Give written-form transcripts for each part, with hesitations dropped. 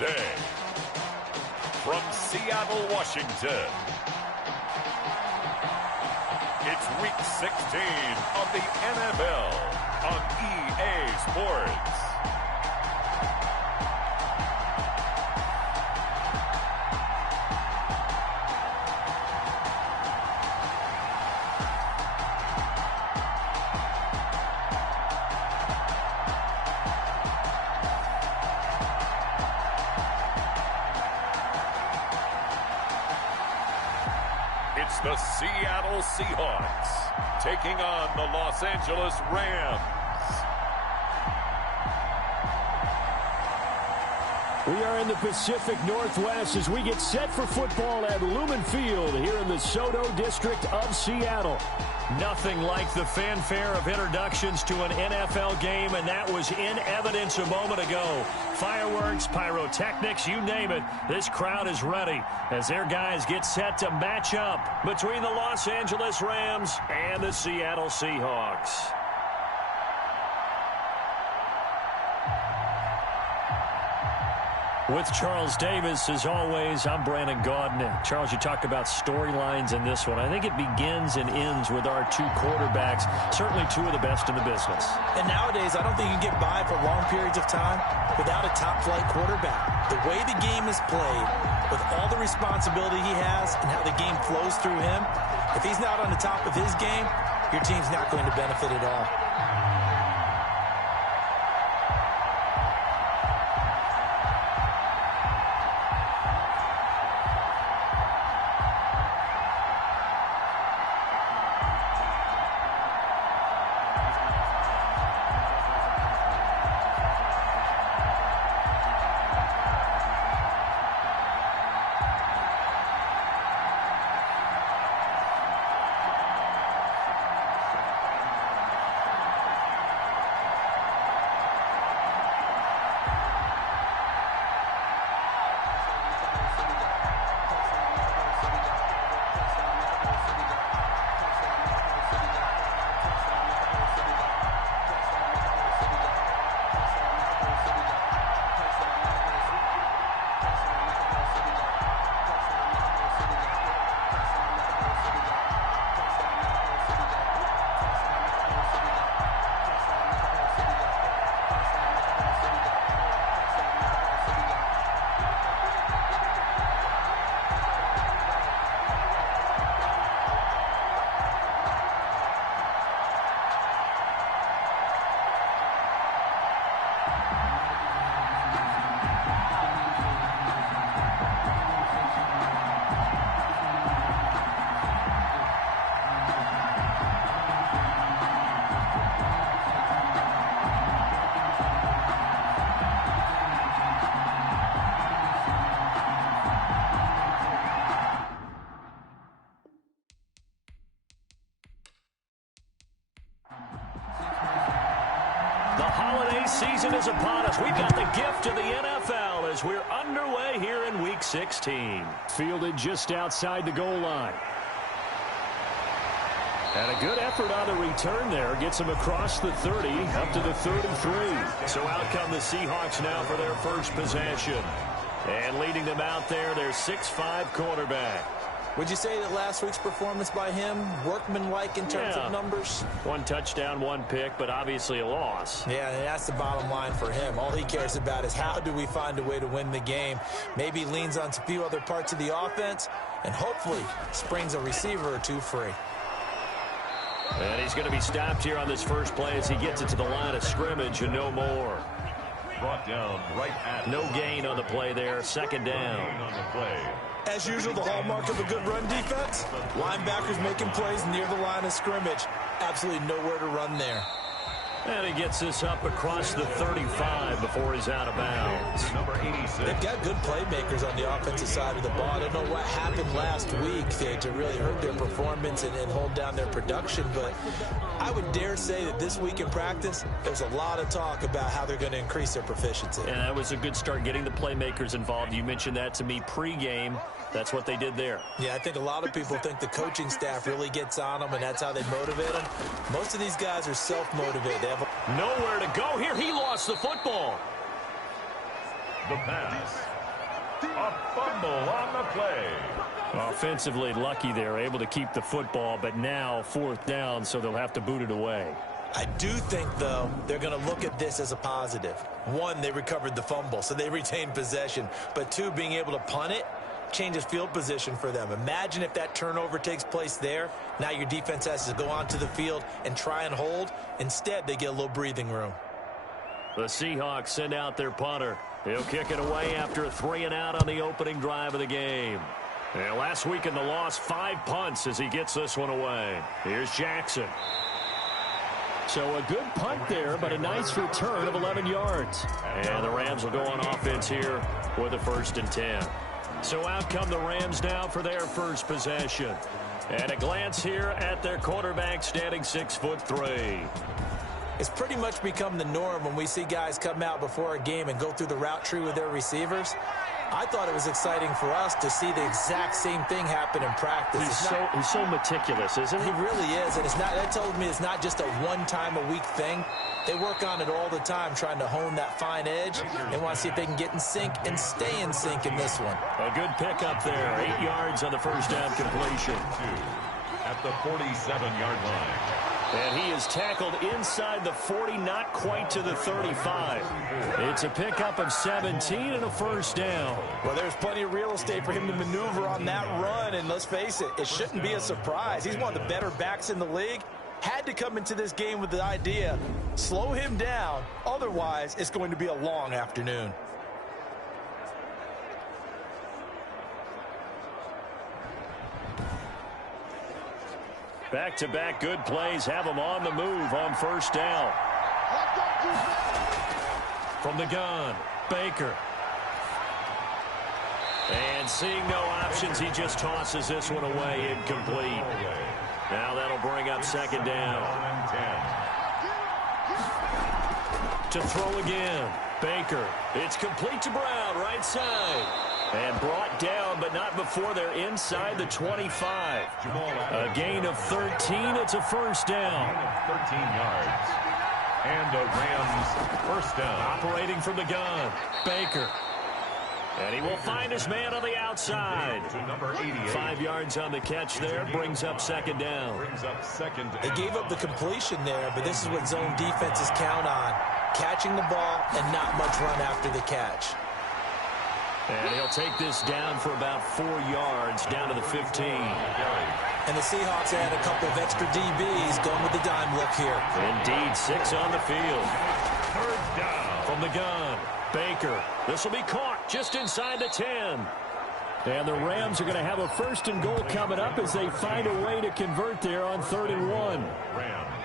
today. From Seattle, Washington, it's Week 16 of the NFL on EA Sports. It's the Seattle Seahawks taking on the Los Angeles Rams. We are in the Pacific Northwest as we get set for football at Lumen Field here in the Soto District of Seattle. Nothing like the fanfare of introductions to an NFL game, and that was in evidence a moment ago. Fireworks, pyrotechnics, you name it. This crowd is ready as their guys get set to match up between the Los Angeles Rams and the Seattle Seahawks. With Charles Davis, as always, I'm Brandon Gaudin. Charles, you talked about storylines in this one. I think it begins and ends with our two quarterbacks, certainly two of the best in the business. And nowadays, I don't think you can get by for long periods of time without a top-flight quarterback. The way the game is played, with all the responsibility he has and how the game flows through him, if he's not on the top of his game, your team's not going to benefit at all. The holiday season is upon us. We've got the gift of the NFL as we're underway here in Week 16. Fielded just outside the goal line. And a good effort on the return there. Gets him across the 30, up to the 33. So out come the Seahawks now for their first possession. And leading them out there, their 6'5" cornerback. Would you say that last week's performance by him, workmanlike in terms of numbers? One touchdown, one pick, but obviously a loss. Yeah, and that's the bottom line for him. All he cares about is how do we find a way to win the game. Maybe leans on a few other parts of the offense, and hopefully springs a receiver or two free. And he's going to be stopped here on this first play as he gets it to the line of scrimmage and no more. Brought down right at no gain on the play there. Second down. On the play. As usual, the hallmark of a good run defense, linebackers making plays near the line of scrimmage. Absolutely nowhere to run there. And he gets this up across the 35 before he's out of bounds. Number 86. They've got good playmakers on the offensive side of the ball. I don't know what happened last week to really hurt their performance and hold down their production, but I would dare say that this week in practice, there's a lot of talk about how they're going to increase their proficiency. And that was a good start, getting the playmakers involved. You mentioned that to me pregame. That's what they did there. Yeah, I think a lot of people think the coaching staff really gets on them, and that's how they motivate them. Most of these guys are self-motivated. They have nowhere to go here. He lost the football. The pass. A fumble on the play. Offensively lucky they're able to keep the football, but now 4th down, so they'll have to boot it away. I do think, though, they're going to look at this as a positive. 1, they recovered the fumble, so they retained possession. But 2, being able to punt it changes field position for them. Imagine if that turnover takes place there. Now your defense has to go onto the field and try and hold. Instead, they get a little breathing room. The Seahawks send out their punter. He'll kick it away after a 3-and-out on the opening drive of the game. And last week in the loss, 5 punts as he gets this one away. Here's Jackson. So a good punt there, but a nice return of 11 yards. And the Rams will go on offense here with a 1st and 10. So out come the Rams now for their first possession. And a glance here at their quarterback standing 6'3". It's pretty much become the norm when we see guys come out before a game and go through the route tree with their receivers. I thought it was exciting for us to see the exact same thing happen in practice. He's so meticulous, isn't he? He really is, and that tells me it's not just a one-time-a-week thing. They work on it all the time, trying to hone that fine edge. They want to see if they can get in sync and stay in sync in this one. A good pickup there. 8 yards on the first down completion. At the 47-yard line. And he is tackled inside the 40, not quite to the 35. It's a pickup of 17 and a 1st down. Well, there's plenty of real estate for him to maneuver on that run, and let's face it, it shouldn't be a surprise. He's one of the better backs in the league. Had to come into this game with the idea, slow him down, otherwise it's going to be a long afternoon. Back-to-back good plays have him on the move on 1st down. From the gun, Baker. And seeing no options, he just tosses this one away, incomplete. Now that'll bring up 2nd down. To throw again, Baker. It's complete to Brown, right side. And brought down, but not before they're inside the 25. A gain of 13. It's a 1st down. 13 yards. And a Rams 1st down. Operating from the gun, Baker. And he will find his man on the outside. To number 88. 5 yards on the catch there. Brings up 2nd down. Brings up 2nd down. They gave up the completion there, but this is what zone defenses count on. Catching the ball and not much run after the catch. And he'll take this down for about 4 yards, down to the 15. And the Seahawks add a couple of extra DBs going with the dime look here. Indeed, 6 on the field. 3rd down. From the gun, Baker. This will be caught just inside the 10. And the Rams are going to have a 1st and goal coming up as they find a way to convert there on 3rd and 1.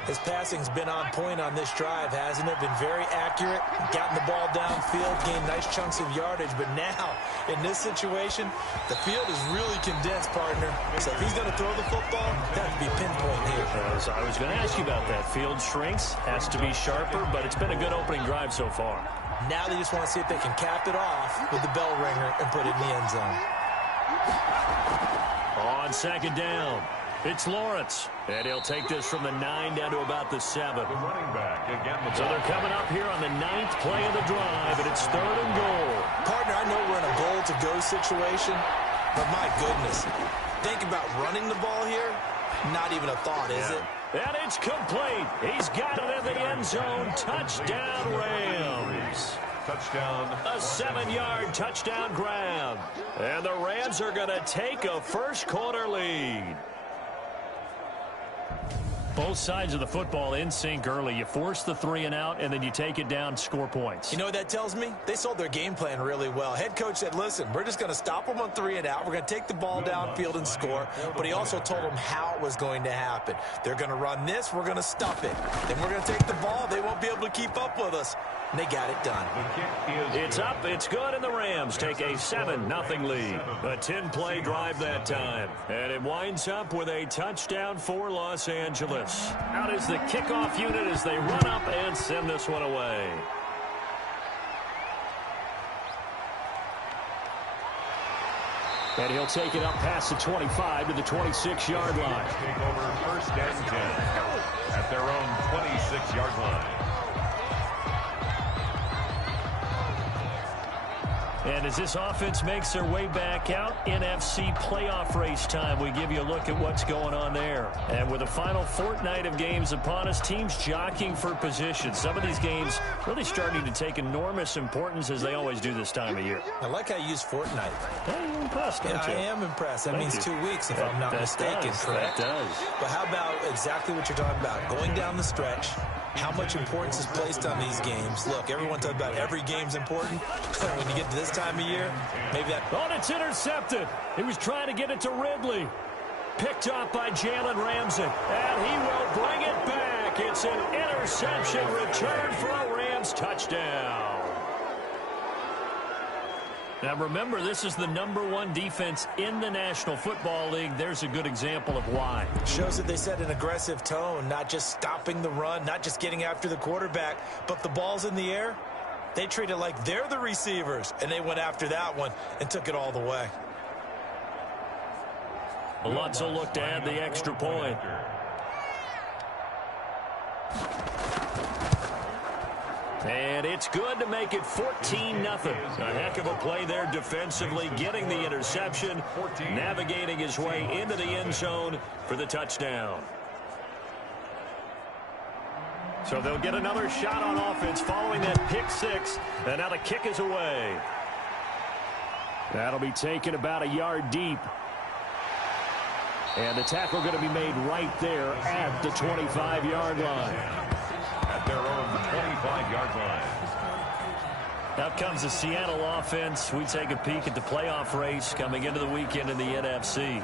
His passing's been on point on this drive, hasn't it? Been very accurate, gotten the ball downfield, gained nice chunks of yardage. But now, in this situation, the field is really condensed, partner. So if he's going to throw the football, that would be pinpoint here. I was going to ask you about that. Field shrinks, has to be sharper, but it's been a good opening drive so far. Now they just want to see if they can cap it off with the bell ringer and put it in the end zone. On 2nd down, it's Lawrence. And he'll take this from the 9 down to about the 7. The running back again. So they're coming up here on the 9th play of the drive, and it's 3rd and goal. Partner, I know we're in a goal-to-go situation, but my goodness, think about running the ball here. Not even a thought, is it? And it's complete. He's got it in the end zone. Touchdown, Rams. Touchdown. A 7-yard touchdown grab. And the Rams are going to take a first-quarter lead. Both sides of the football in sync early. You force the 3-and-out, and then you take it down, score points. You know what that tells me? They sold their game plan really well. Head coach said, listen, we're just going to stop them on 3-and-out. We're going to take the ball downfield and score. But he also told them how it was going to happen. They're going to run this. We're going to stuff it. Then we're going to take the ball. They won't be able to keep up with us. And they got it done. It's up, it's good, and the Rams take a 7-0 lead. A 10-play drive that time. And it winds up with a touchdown for Los Angeles. Out is the kickoff unit as they run up and send this one away. And he'll take it up past the 25 to the 26-yard line. Take over 1st and 10 at their own 26-yard line. And as this offense makes their way back out, NFC playoff race time, we give you a look at what's going on there. And with the final fortnight of games upon us, teams jockeying for position. Some of these games really starting to take enormous importance as they always do this time of year. I like how you use fortnight. Hey, you're impressed, aren't you? I am impressed. That means 2 weeks, if I'm not mistaken, correct? That does. But how about exactly what you're talking about? Going down the stretch, how much importance is placed on these games. Look, everyone talks about every game's important. When you get to this time of year, maybe that... Oh, it's intercepted. He was trying to get it to Ridley. Picked up by Jalen Ramsey. And he will bring it back. It's an interception return for a Rams touchdown. Now, remember, this is the #1 defense in the National Football League. There's a good example of why. Shows that they set an aggressive tone, not just stopping the run, not just getting after the quarterback, but the ball's in the air. They treat it like they're the receivers, and they went after that one and took it all the way. Alonso looked to add the extra point. And it's good to make it 14-0. A heck of a play there defensively, getting the interception, navigating his way into the end zone for the touchdown. So they'll get another shot on offense following that pick six, and now the kick is away. That'll be taken about a yard deep. And the tackle going to be made right there at the 25-yard line. At their own 25-yard line. Out comes the Seattle offense. We take a peek at the playoff race coming into the weekend in the NFC.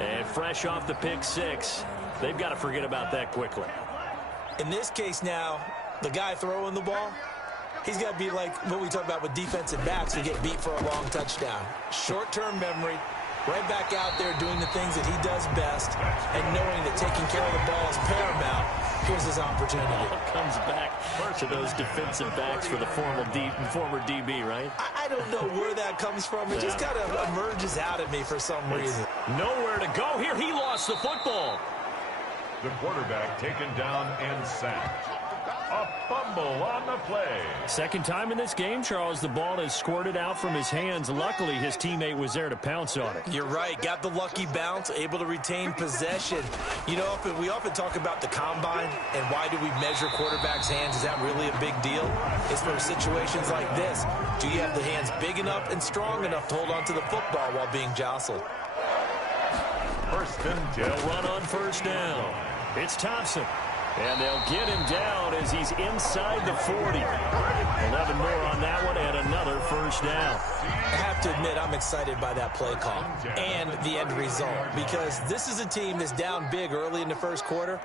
And fresh off the pick six, they've got to forget about that quickly. In this case now, the guy throwing the ball, he's got to be like what we talk about with defensive backs who get beat for a long touchdown. Short-term memory, right back out there doing the things that he does best, and knowing that taking care of the ball is paramount. Here's his opportunity. Comes back to those defensive backs for the former DB, right? I don't know where that comes from. It just kind of emerges out at me for some reason. Nowhere to go here. He lost the football. The quarterback taken down and sacked. A fumble on the play. Second time in this game, Charles, the ball has squirted out from his hands. Luckily, his teammate was there to pounce on it. You're right. Got the lucky bounce, able to retain possession. You know, we often talk about the combine and why do we measure quarterbacks' hands. Is that really a big deal? It's for situations like this. Do you have the hands big enough and strong enough to hold on to the football while being jostled? First and 10. They'll run on first down. It's Thompson. And they'll get him down as he's inside the 40. 11 more on that one and another first down. I have to admit, I'm excited by that play call and the end result, because this is a team that's down big early in the first quarter,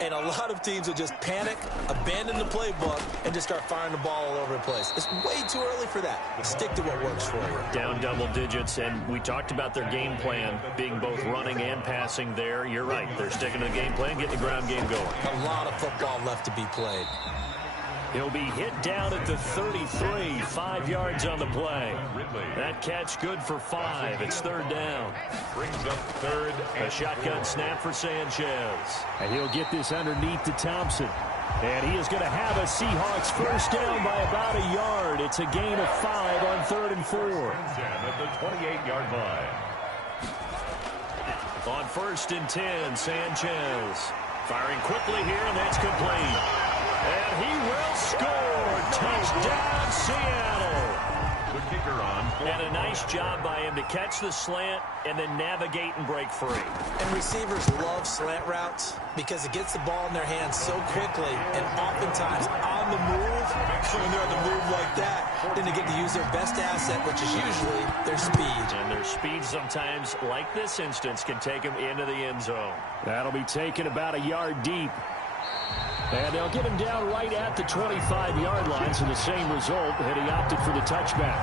and a lot of teams will just panic, abandon the playbook, and just start firing the ball all over the place. It's way too early for that. Stick to what works for you. Down double digits, and we talked about their game plan being both running and passing there. You're right. They're sticking to the game plan, getting the ground game going. A lot of football left to be played. He'll be hit down at the 33, 5 yards on the play. That catch good for 5. It's third down. Brings up third. A shotgun snap for Sanchez. And he'll get this underneath to Thompson. And he is going to have a Seahawks first down by about a yard. It's a gain of 5 on 3rd and 4. At the 28-yard line. On 1st and 10, Sanchez. Firing quickly here, and that's complete. And he will score. Touchdown, Seattle. The kicker on. And a nice job by him to catch the slant and then navigate and break free. And receivers love slant routes because it gets the ball in their hands so quickly, and oftentimes on the move. When they're on the move like that, then they get to use their best asset, which is usually their speed. And their speed sometimes, like this instance, can take them into the end zone. That'll be taken about a yard deep. And they'll get him down right at the 25-yard line, so the same result, and he opted for the touchback.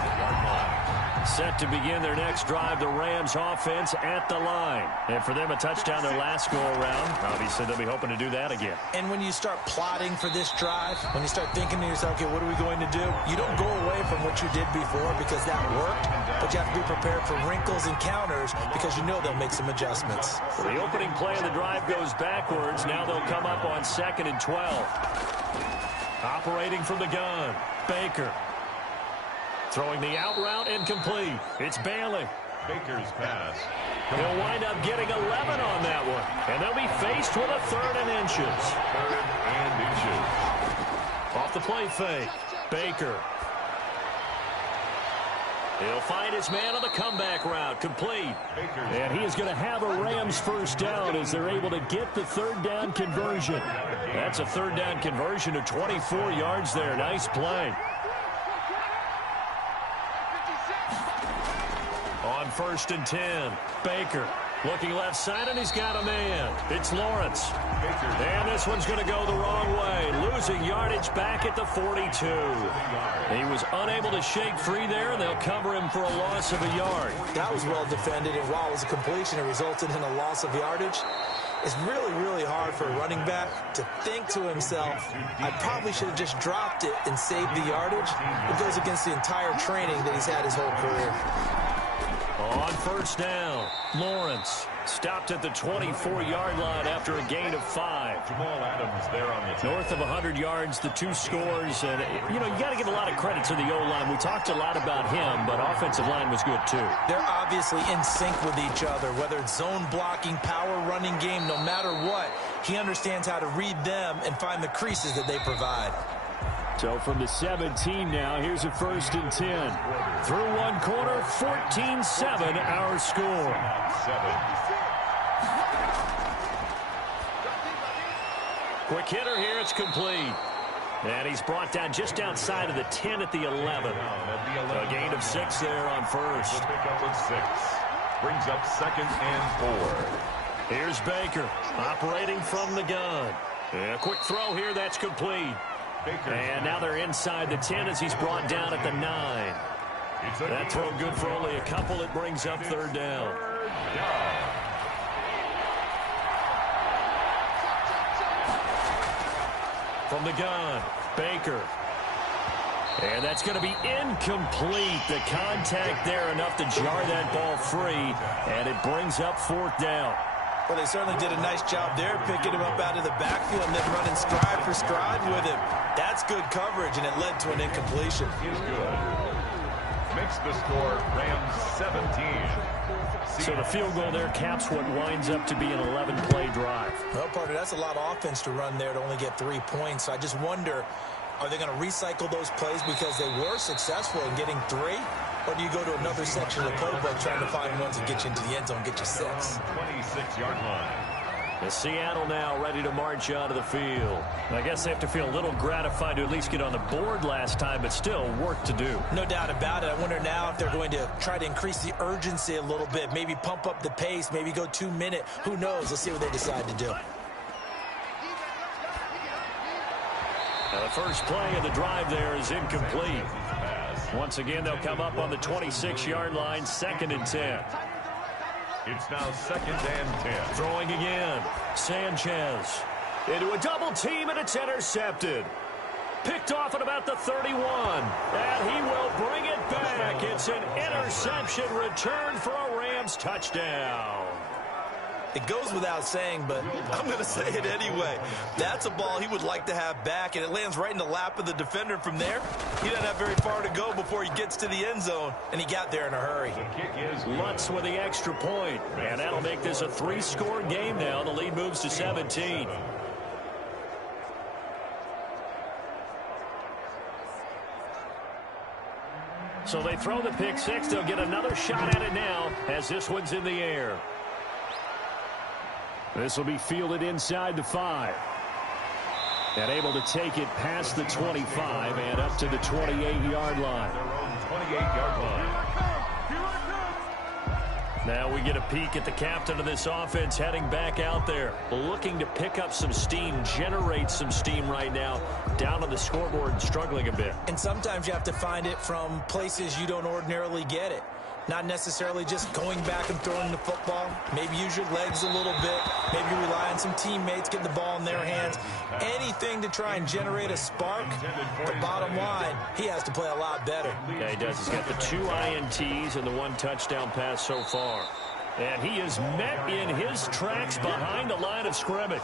Set to begin their next drive, the Rams offense at the line. And for them, a touchdown their last go-around. Obviously, they'll be hoping to do that again. And when you start plotting for this drive, when you start thinking to yourself, okay, what are we going to do? You don't go away from what you did before because that worked, but you have to be prepared for wrinkles and counters because you know they'll make some adjustments. Well, the opening play of the drive goes backwards. Now they'll come up on 2nd and 12. Operating from the gun, Baker. Throwing the out route incomplete. It's Bailey. Baker's pass. He'll wind up getting 11 on that one. And they'll be faced with a 3rd and inches. 3rd and inches. Off the play fake. Baker. He'll find his man on the comeback route. Complete. And he is going to have a Rams first down as they're able to get the 3rd down conversion. That's a 3rd down conversion of 24 yards there. Nice play. On 1st and 10, Baker looking left side, and he's got a man. It's Lawrence. And this one's going to go the wrong way, losing yardage back at the 42. He was unable to shake free there, and they'll cover him for a loss of a yard. That was well defended, and while it was a completion, it resulted in a loss of yardage. It's really, really hard for a running back to think to himself, I probably should have just dropped it and saved the yardage. It goes against the entire training that he's had his whole career. On 1st down, Lawrence stopped at the 24-yard line after a gain of 5. Jamal Adams there on the north of 100 yards, the 2 scores. And, you know, you got to give a lot of credit to the O-line. We talked a lot about him, but offensive line was good, too. They're obviously in sync with each other, whether it's zone blocking, power running game, no matter what. He understands how to read them and find the creases that they provide. So from the 17 now, here's a 1st and 10. Through one quarter, 14-7 our score. Quick hitter here, it's complete. And he's brought down just outside of the 10 at the 11. A gain of 6 there on 1st. Pick up with 6. Brings up 2nd and 4. Here's Baker operating from the gun. And a quick throw here, that's complete. And now they're inside the 10 as he's brought down at the 9. That throw good for only a couple. It brings up 3rd down. From the gun, Baker. And that's going to be incomplete. The contact there enough to jar that ball free. And it brings up 4th down. Well, they certainly did a nice job there, picking him up out of the backfield and then running stride for stride with him. That's good coverage, and it led to an incompletion. He's good. Makes the score Rams 17. So the field goal there caps what winds up to be an 11-play drive. Well, partner, that's a lot of offense to run there to only get 3 points. So I just wonder, are they going to recycle those plays because they were successful in getting 3? Or do you go to another section of the playbook trying to find ones that get you into the end zone, get you 6? 26-yard line. The Seattle now ready to march onto the field. I guess they have to feel a little gratified to at least get on the board last time, but still work to do. No doubt about it. I wonder now if they're going to try to increase the urgency a little bit, maybe pump up the pace, maybe go 2-minute. Who knows? Let's see what they decide to do. Now the first play of the drive there is incomplete. Once again, they'll come up on the 26-yard line, 2nd and 10. It's now 2nd and 10. Throwing again. Sanchez into a double team, and it's intercepted. Picked off at about the 31. And he will bring it back. It's an interception return for a Rams touchdown. It goes without saying, but I'm going to say it anyway. That's a ball he would like to have back, and it lands right in the lap of the defender from there. He doesn't have very far to go before he gets to the end zone, and he got there in a hurry. Lutz with the extra point, and that'll make this a 3-score game now. The lead moves to 17. So they throw the pick 6. They'll get another shot at it now as this one's in the air. This will be fielded inside the 5. And able to take it past the 25 and up to the 28-yard line. Their own 28-yard line. Now we get a peek at the captain of this offense heading back out there, looking to pick up some steam, generate some steam right now, down on the scoreboard and struggling a bit. And sometimes you have to find it from places you don't ordinarily get it. Not necessarily just going back and throwing the football. Maybe use your legs a little bit. Maybe rely on some teammates, get the ball in their hands. Anything to try and generate a spark. The bottom line, he has to play a lot better. Yeah, he does. He's got the 2 INTs and the 1 touchdown pass so far. And he is met in his tracks behind the line of scrimmage.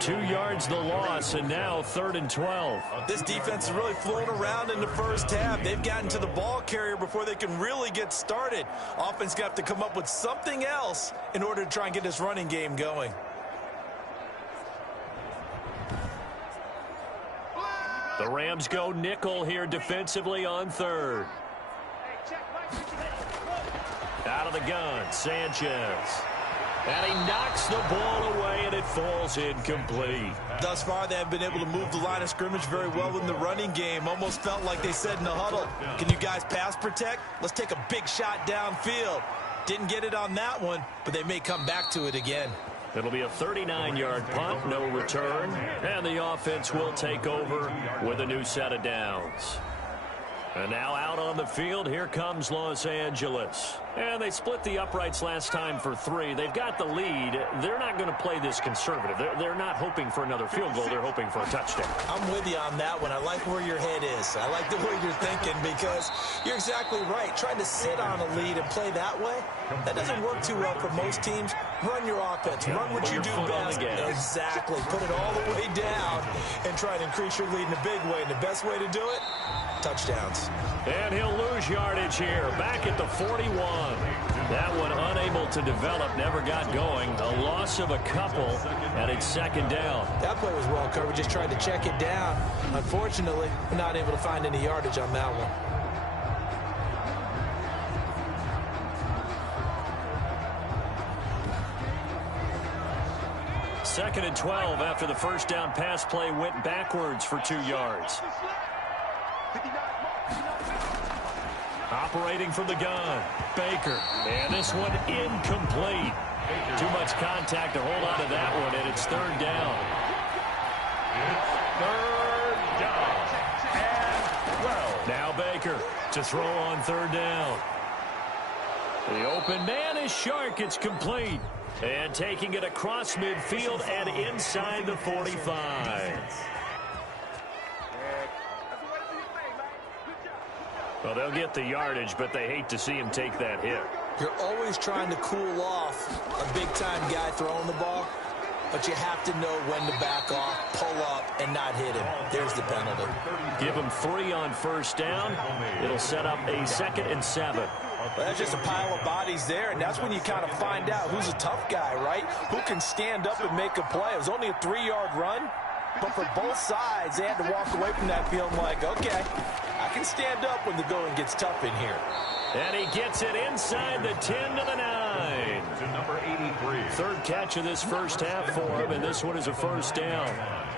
2 yards the loss, and now 3rd and 12. This defense is really flown around in the first half. They've gotten to the ball carrier before they can really get started. Offense got to come up with something else in order to try and get this running game going. The Rams go nickel here defensively on 3rd. Out of the gun, Sanchez. And he knocks the ball away, and it falls incomplete. Thus far, they have been able to move the line of scrimmage very well in the running game. Almost felt like they said in the huddle, can you guys pass protect? Let's take a big shot downfield. Didn't get it on that one, but they may come back to it again. It'll be a 39-yard punt, no return, and the offense will take over with a new set of downs. And now out on the field, here comes Los Angeles. And they split the uprights last time for 3. They've got the lead. They're not going to play this conservative. They're not hoping for another field goal. They're hoping for a touchdown. I'm with you on that one. I like where your head is. I like the way you're thinking because you're exactly right. Trying to sit on a lead and play that way, that doesn't work too well for most teams. Run your offense. Run what you do best. Exactly. Put it all the way down and try to increase your lead in a big way. And the best way to do it, touchdowns. And he'll lose yardage here, back at the 41. That one unable to develop, never got going. A loss of a couple, and it's 2nd down. That play was well covered, just tried to check it down. Unfortunately, not able to find any yardage on that one. Second and 12 after the first down pass play went backwards for 2 yards. Operating from the gun, Baker. And this one incomplete. Too much contact to hold on to that one, and it's 3rd down. And 12. Now Baker to throw on 3rd down. The open man is Shark. It's complete. And taking it across midfield and inside the 45. Well, they'll get the yardage, but they hate to see him take that hit. You're always trying to cool off a big-time guy throwing the ball, but you have to know when to back off, pull up, and not hit him. There's the penalty. Give him 3 on 1st down. It'll set up a 2nd and 7. Well, that's just a pile of bodies there, and that's when you kind of find out who's a tough guy, right? Who can stand up and make a play. It was only a 3-yard run, but for both sides, they had to walk away from that feeling like, okay, I can stand up when the going gets tough in here. And he gets it inside the 10 to the 9. To number 83. 3rd catch of this first half for him, and this one is a 1st down.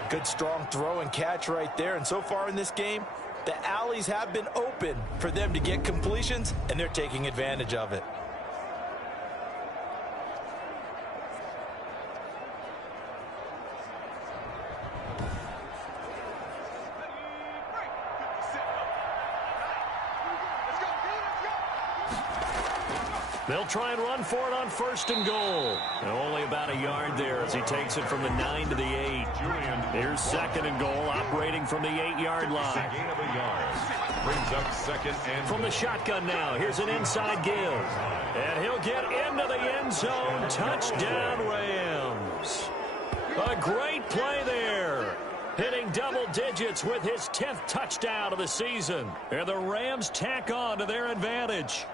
Good, strong throw and catch right there. And so far in this game, the alleys have been open for them to get completions, and they're taking advantage of it. They'll try and run for it on 1st and goal. And only about a yard there as he takes it from the 9 to the 8. Here's 2nd and goal, operating from the 8-yard line. Gain of a yard. Brings up 2nd and from the shotgun now. Here's an inside give. And he'll get into the end zone. Touchdown, Rams. A great play there. Hitting double digits with his 10th touchdown of the season. And the Rams tack on to their advantage.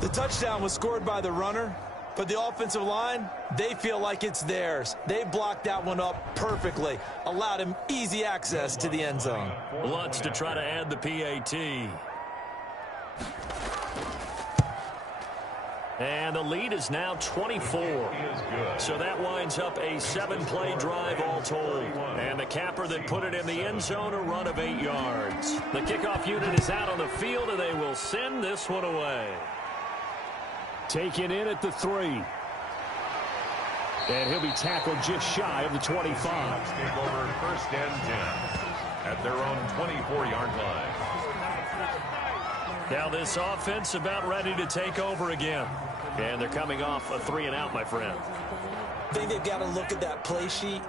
The touchdown was scored by the runner, but the offensive line, they feel like it's theirs. They blocked that one up perfectly, allowed him easy access to the end zone. Lutz to try to add the PAT. And the lead is now 24. So that winds up a 7-play drive all told. And the capper that put it in the end zone, a run of 8 yards. The kickoff unit is out on the field, and they will send this one away. Taken in at the 3. And he'll be tackled just shy of the 25. take over 1st and 10 at their own 24-yard line. Now this offense about ready to take over again. And they're coming off a 3-and-out, my friend. I think they've got to look at that play sheet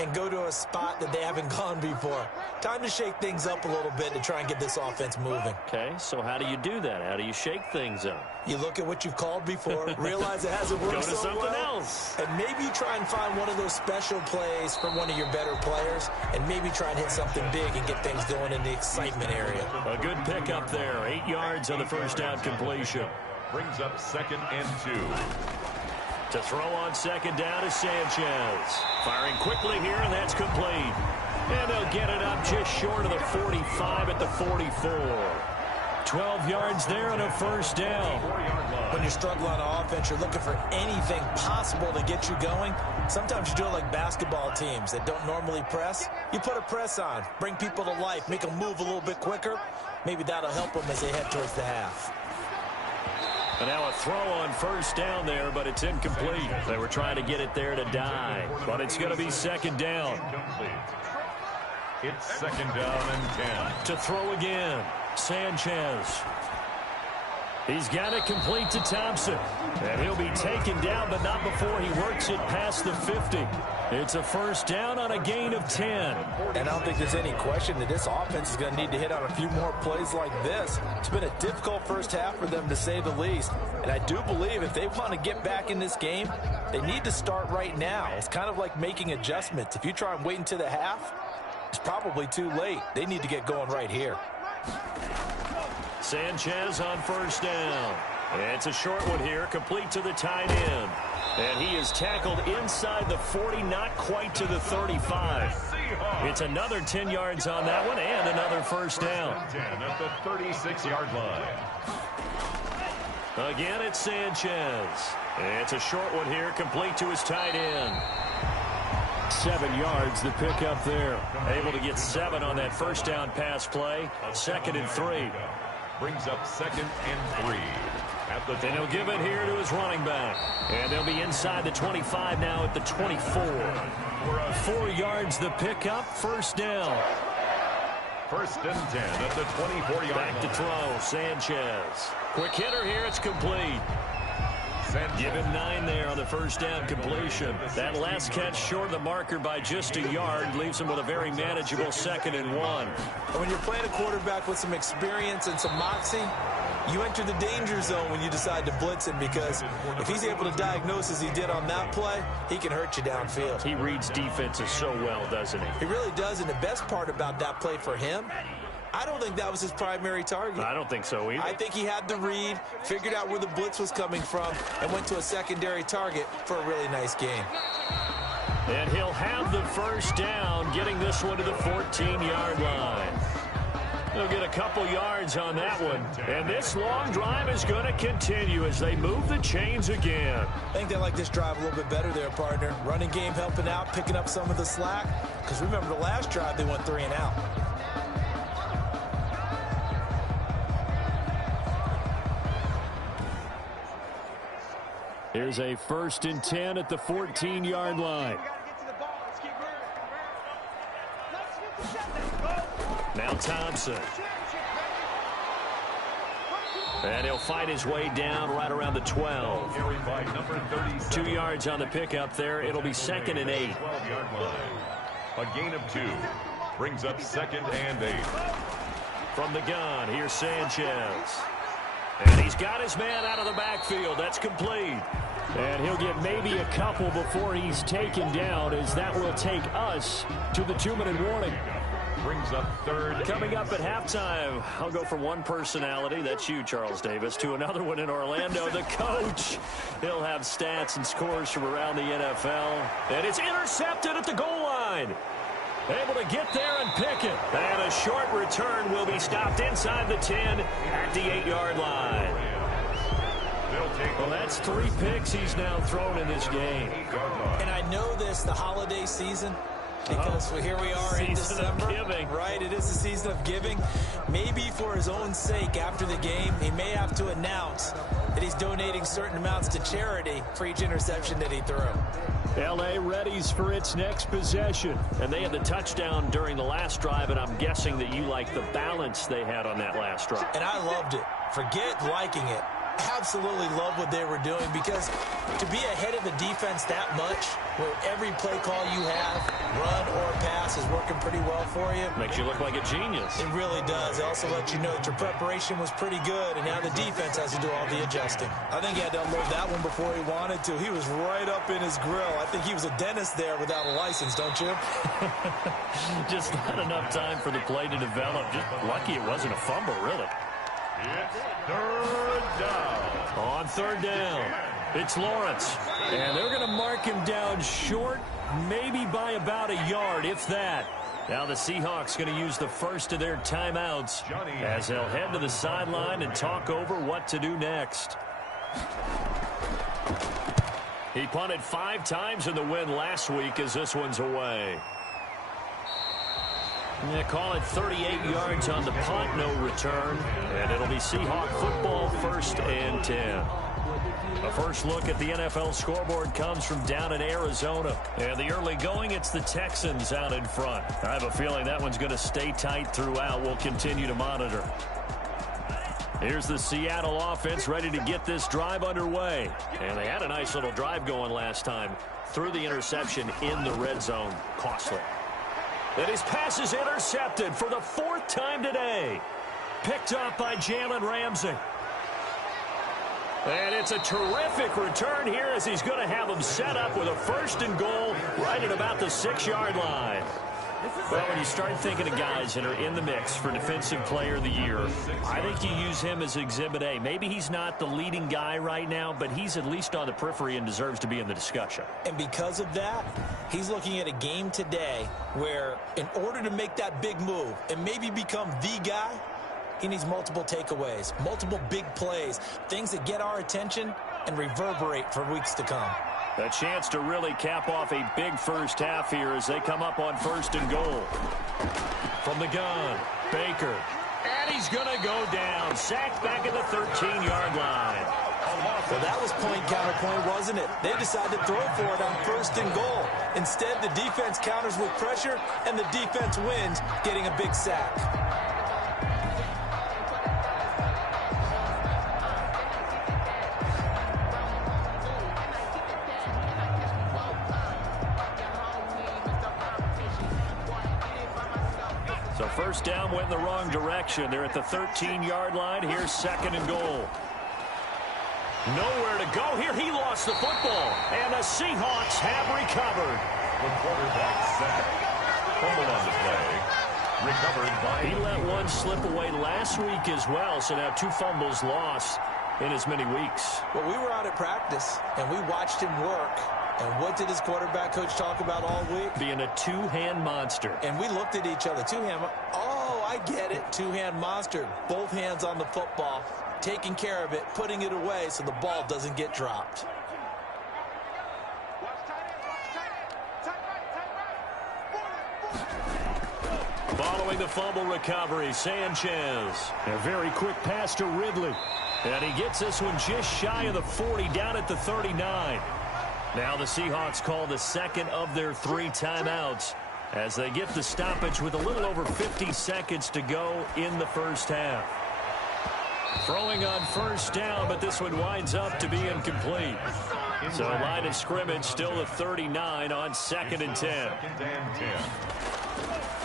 and go to a spot that they haven't gone before. Time to shake things up a little bit to try and get this offense moving. Okay, so how do you do that? How do you shake things up? You look at what you've called before, realize it hasn't worked so well. Go to something else. And maybe try and find one of those special plays from one of your better players, and maybe try and hit something big and get things going in the excitement area. A good pickup there. 8 yards on the first down completion. Brings up 2nd and 2. To throw on 2nd down is Sanchez. Firing quickly here, and that's complete. And they'll get it up just short of the 45 at the 44. 12 yards there on a first down. When you're struggling on offense, you're looking for anything possible to get you going. Sometimes you do it like basketball teams that don't normally press. You put a press on, bring people to life, make them move a little bit quicker. Maybe that'll help them as they head towards the half. And now a throw on first down there, but it's incomplete. They were trying to get it there to die, but it's going to be 2nd down. It's 2nd down and 10. To throw again, Sanchez. He's got it complete to Thompson. And he'll be taken down, but not before he works it past the 50. It's a first down on a gain of 10. And I don't think there's any question that this offense is going to need to hit on a few more plays like this. It's been a difficult first half for them, to say the least. And I do believe if they want to get back in this game, they need to start right now. It's kind of like making adjustments. If you try and wait until the half, it's probably too late. They need to get going right here. Sanchez on first down. It's a short one here, complete to the tight end. And he is tackled inside the 40, not quite to the 35. It's another 10 yards on that one and another first down. 10 at the 36-yard line. Again, it's Sanchez. It's a short one here, complete to his tight end. 7 yards, the pickup there. Able to get 7 on that first down pass play. 2nd and 3. Brings up 2nd and 3. And he'll give it here to his running back. And they'll be inside the 25 now at the 24. 4 yards the pickup, first down. 1st and 10 at the 24-yard line. Back to throw, Sanchez. Quick hitter here, it's complete. Give him 9 there on the first down completion. That last catch short of the marker by just a yard leaves him with a very manageable 2nd and 1. When you're playing a quarterback with some experience and some moxie, you enter the danger zone when you decide to blitz him, because if he's able to diagnose as he did on that play, he can hurt you downfield. He reads defenses so well, doesn't he? He really does, and the best part about that play for him, I don't think that was his primary target. I don't think so either. I think he had the read, figured out where the blitz was coming from, and went to a secondary target for a really nice gain. And he'll have the first down, getting this one to the 14-yard line. They'll get a couple yards on that one. And this long drive is going to continue as they move the chains again. I think they like this drive a little bit better there, partner. Running game helping out, picking up some of the slack. Because remember, the last drive, they went 3 and out. Here's a 1st and 10 at the 14-yard line. Now Thompson. And he'll fight his way down right around the 12. 2 yards on the pickup there. It'll be 2nd and 8. A gain of 2. Brings up 2nd and 8. From the gun, here's Sanchez. And he's got his man out of the backfield. That's complete. And he'll get maybe a couple before he's taken down, as that will take us to the 2-minute warning. Brings up 3rd. Coming up at halftime, I'll go from one personality, that's you, Charles Davis, to another one in Orlando, the coach. He'll have stats and scores from around the NFL. And it's intercepted at the goal line. Able to get there and pick it. And a short return will be stopped inside the 10 at the 8-yard line. Well, that's 3 picks he's now thrown in this game. And I know this, the holiday season, because here we are in December. Giving. Right, it is the season of giving. Maybe for his own sake after the game, he may have to announce that he's donating certain amounts to charity for each interception that he threw. L.A. readies for its next possession. And they had the touchdown during the last drive, and I'm guessing that you like the balance they had on that last drive. And I loved it. Forget liking it. Absolutely love what they were doing, because to be ahead of the defense that much, where every play call you have, run or pass, is working pretty well for you. Makes you look like a genius. It really does. It also lets you know that your preparation was pretty good, and now the defense has to do all the adjusting. I think he had to unload that one before he wanted to. He was right up in his grill. I think he was a dentist there without a license, don't you? Just not enough time for the play to develop. Just lucky it wasn't a fumble, really. It's third down. On third down, it's Lawrence. And they're going to mark him down short, maybe by about a yard, if that. Now the Seahawks going to use the first of their timeouts as they'll head to the sideline and talk over what to do next. He punted 5 times in the win last week as this one's away. They call it 38 yards on the punt, no return. And it'll be Seahawk football, 1st and 10. A first look at the NFL scoreboard comes from down in Arizona. And the early going, it's the Texans out in front. I have a feeling that one's going to stay tight throughout. We'll continue to monitor. Here's the Seattle offense ready to get this drive underway. And they had a nice little drive going last time. Through the interception in the red zone. Costly. And his pass is intercepted for the 4th time today. Picked up by Jalen Ramsey. And it's a terrific return here as he's going to have him set up with a 1st and goal right at about the 6-yard line. Well, when you start thinking of guys that are in the mix for Defensive Player of the Year, I think you use him as Exhibit A. Maybe he's not the leading guy right now, but he's at least on the periphery and deserves to be in the discussion. And because of that, he's looking at a game today where in order to make that big move and maybe become the guy, he needs multiple takeaways, multiple big plays, things that get our attention and reverberate for weeks to come. A chance to really cap off a big first half here as they come up on 1st and goal. From the gun, Baker. And he's going to go down. Sacked back at the 13-yard line. Well, that was point-counterpoint, wasn't it? They decided to throw for it on 1st and goal. Instead, the defense counters with pressure, and the defense wins, getting a big sack. So 1st down went in the wrong direction. They're at the 13-yard line. Here's 2nd and goal. Nowhere to go here. He lost the football. And the Seahawks have recovered. The quarterback sack. Fumble on the play. Recovered by... He let one slip away last week as well. So now 2 fumbles lost in as many weeks. Well, we were out at practice, and we watched him work. And what did his quarterback coach talk about all week? Being a 2-hand monster. And we looked at each other. 2-hand. Oh, I get it. 2-hand monster. Both hands on the football. Taking care of it. Putting it away so the ball doesn't get dropped. Following the fumble recovery, Sanchez. A very quick pass to Ridley. And he gets this one just shy of the 40, down at the 39. Now the Seahawks call the 2nd of their 3 timeouts as they get the stoppage with a little over 50 seconds to go in the first half. Throwing on 1st down, but this one winds up to be incomplete. So line of scrimmage still the 39 on 2nd and 10.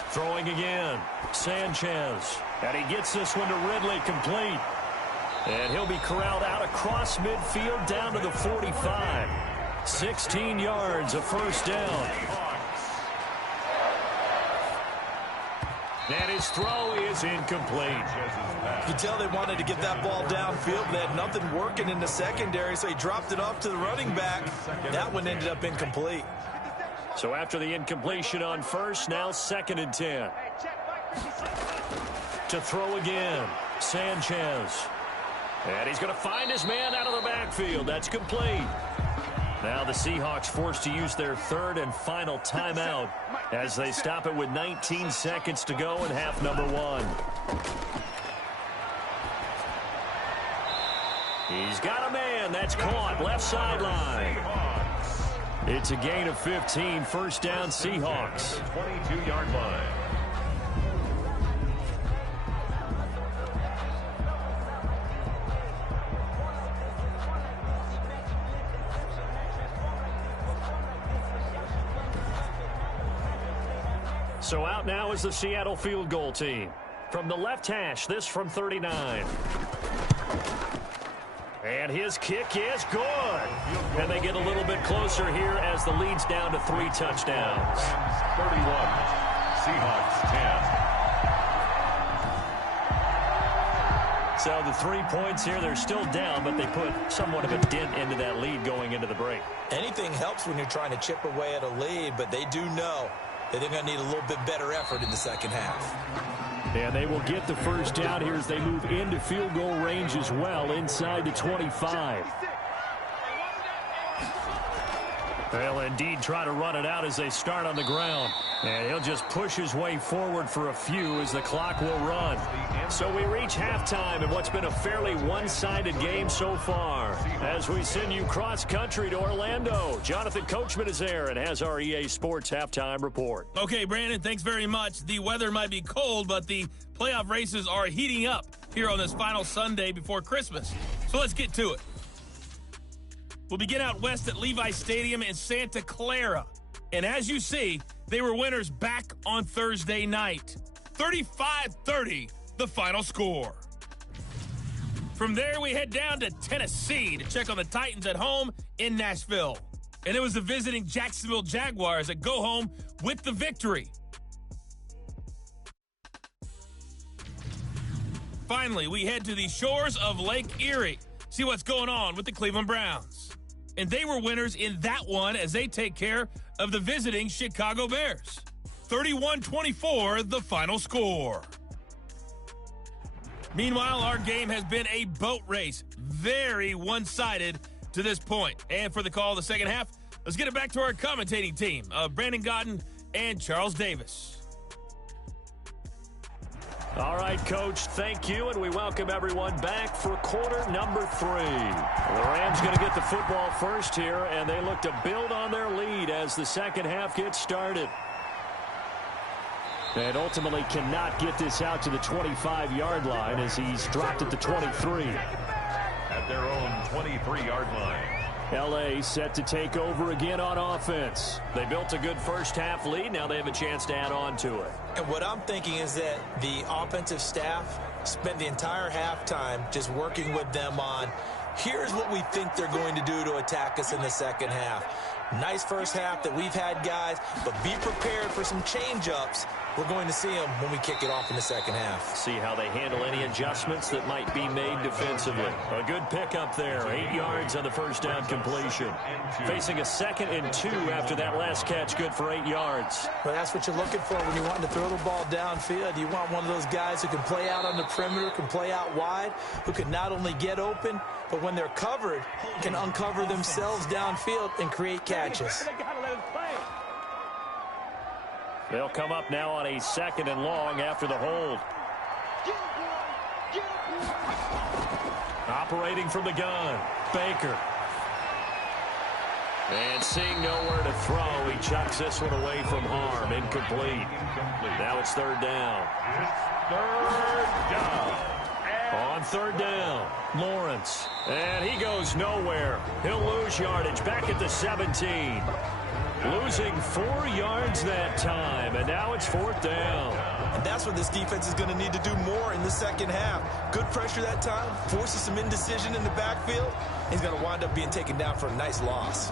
Throwing again, Sanchez. And he gets this one to Ridley, complete. And he'll be corralled out across midfield down to the 45. 16 yards, a 1st down. And his throw is incomplete. You can tell they wanted to get that ball downfield. They had nothing working in the secondary, so he dropped it off to the running back. That one ended up incomplete. So after the incompletion on 1st, now 2nd and 10. To throw again, Sanchez. And he's going to find his man out of the backfield. That's complete. Now the Seahawks forced to use their 3rd and final timeout as they stop it with 19 seconds to go in half number 1. He's got a man. That's caught. Left sideline. It's a gain of 15. 1st down, Seahawks. 22-yard line. So out now is the Seattle field goal team. From the left hash, this from 39. And his kick is good. And they get a little bit closer here as the lead's down to 3 touchdowns. 31, Seahawks 10. So the 3 points here, they're still down, but they put somewhat of a dent into that lead going into the break. Anything helps when you're trying to chip away at a lead, but they do know that they're going to need a little bit better effort in the second half. And they will get the first down here as they move into field goal range as well, inside the 25. They'll indeed try to run it out as they start on the ground. And he'll just push his way forward for a few as the clock will run. So we reach halftime in what's been a fairly one-sided game so far. As we send you cross-country to Orlando, Jonathan Coachman is there and has our EA Sports halftime report. Okay, Brandon, thanks very much. The weather might be cold, but the playoff races are heating up here on this final Sunday before Christmas. So let's get to it. We'll begin out west at Levi Stadium in Santa Clara. And as you see, they were winners back on Thursday night. 35-30, the final score. From there, we head down to Tennessee to check on the Titans at home in Nashville. And it was the visiting Jacksonville Jaguars that go home with the victory. Finally, we head to the shores of Lake Erie. See what's going on with the Cleveland Browns. And they were winners in that one as they take care of the visiting Chicago Bears. 31-24, the final score. Meanwhile, our game has been a boat race. Very one-sided to this point. And for the call of the second half, let's get it back to our commentating team of Brandon Godden and Charles Davis. All right, Coach, thank you, and we welcome everyone back for quarter number 3. The Rams going to get the football first here, and they look to build on their lead as the second half gets started. And ultimately cannot get this out to the 25-yard line as he's dropped at the 23. At their own 23-yard line. L.A. set to take over again on offense. They built a good first-half lead. Now they have a chance to add on to it. And what I'm thinking is that the offensive staff spent the entire halftime just working with them on, here's what we think they're going to do to attack us in the second half. Nice first half that we've had, guys, but be prepared for some change-ups. We're going to see them when we kick it off in the second half. See how they handle any adjustments that might be made defensively. A good pickup there. 8 yards on the first down completion. Facing a 2nd and 2 after that last catch, good for 8 yards. Well, that's what you're looking for when you want to throw the ball downfield. You want one of those guys who can play out on the perimeter, can play out wide, who can not only get open, but when they're covered, can uncover themselves downfield and create catches. They'll come up now on a 2nd and long after the hold. Operating from the gun, Baker. And seeing nowhere to throw, he chucks this one away from harm. Incomplete. Now it's 3rd down. Third down. On 3rd down, Lawrence. And he goes nowhere. He'll lose yardage back at the 17. Losing 4 yards that time, and now it's 4th down. And that's what this defense is going to need to do more in the second half. Good pressure that time, forces some indecision in the backfield. He's going to wind up being taken down for a nice loss.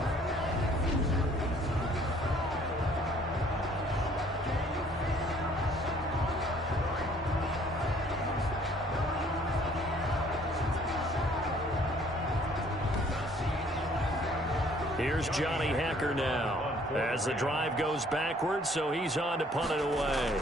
Here's Johnny Hacker now as the drive goes backwards, so he's on to punt it away.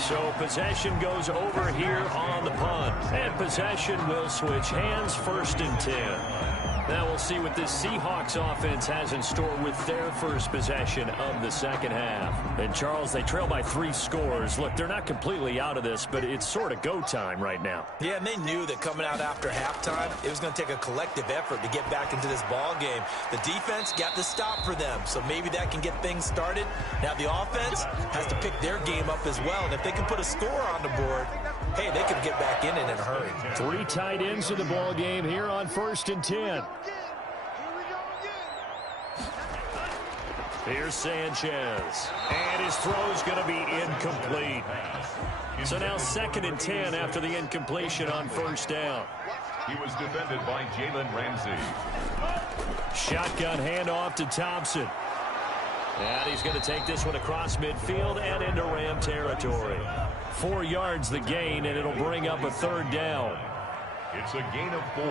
So possession goes over here on the punt, and possession will switch hands, 1st and 10. Now we'll see what this Seahawks offense has in store with their first possession of the second half. And, Charles, they trail by 3 scores. Look, they're not completely out of this, but it's sort of go time right now. Yeah, and they knew that coming out after halftime, it was going to take a collective effort to get back into this ball game. The defense got the stop for them, so maybe that can get things started. Now the offense has to pick their game up as well, and if they can put a score on the board, hey, they could get back in it in a hurry. 3 tight ends in the ball game here on 1st and 10. Here's Sanchez. And his throw is going to be incomplete. So now 2nd and 10 after the incompletion on 1st down. He was defended by Jalen Ramsey. Shotgun handoff to Thompson. And he's going to take this one across midfield and into Ram territory. 4 yards the gain, and it'll bring up a 3rd down. It's a gain of 4.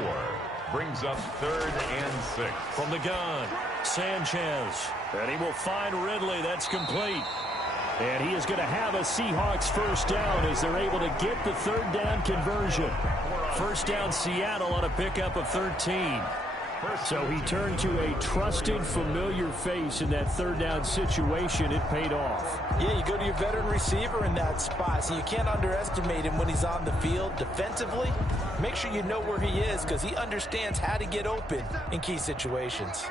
Brings up 3rd and 6. From the gun, Sanchez. And he will find Ridley. That's complete. And he is going to have a Seahawks 1st down as they're able to get the 3rd down conversion. 1st down Seattle on a pickup of 13. So he turned to a trusted, familiar face in that 3rd down situation. It paid off. Yeah, you go to your veteran receiver in that spot, so you can't underestimate him when he's on the field. Defensively, make sure you know where he is because he understands how to get open in key situations.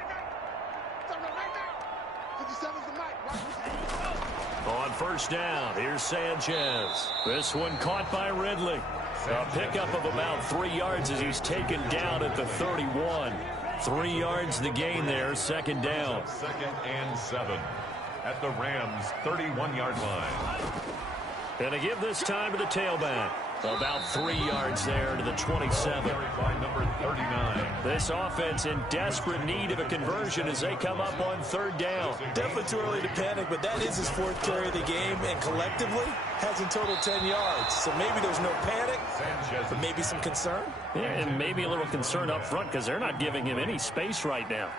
On 1st down, here's Sanchez. This one caught by Ridley. A pickup of about 3 yards as he's taken down at the 31. 3 yards the gain there, 2nd down. 2nd and 7 at the Rams' 31-yard line. And to give this time to the tailback. About 3 yards there to the 27. By number 39. This offense in desperate need of a conversion as they come up on 3rd down. Definitely too early to panic, but that is his 4th carry of the game, and collectively has in total 10 yards. So maybe there's no panic, but maybe some concern. Yeah, and maybe a little concern up front because they're not giving him any space right now.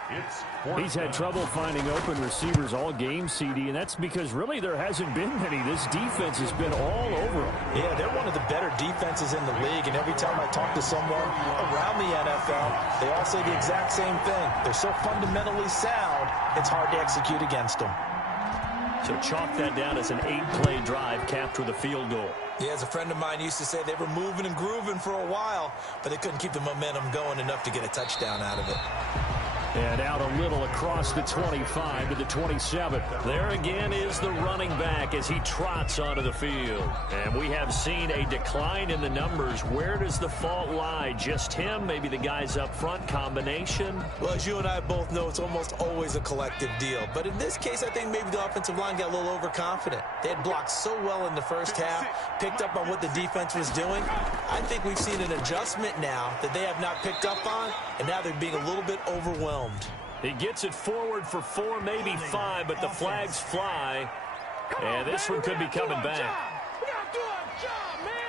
He's had trouble finding open receivers all game, CD, and that's because really there hasn't been many. This defense has been all over him. Yeah, they're one of the better defenses in the league, and every time I talk to someone around the NFL, they all say the exact same thing. They're so fundamentally sound, it's hard to execute against them. So chalk that down as an 8-play drive capped with a field goal. Yeah, as a friend of mine used to say, they were moving and grooving for a while, but they couldn't keep the momentum going enough to get a touchdown out of it. And out a little across the 25 to the 27. There again is the running back as he trots onto the field. And we have seen a decline in the numbers. Where does the fault lie? Just him? Maybe the guys up front? Combination? Well, as you and I both know, it's almost always a collective deal. But in this case, I think maybe the offensive line got a little overconfident. They had blocked so well in the first half, picked up on what the defense was doing. I think we've seen an adjustment now that they have not picked up on, and now they're being a little bit overwhelmed. He gets it forward for 4, maybe 5, but the flags fly. And this one could be coming back.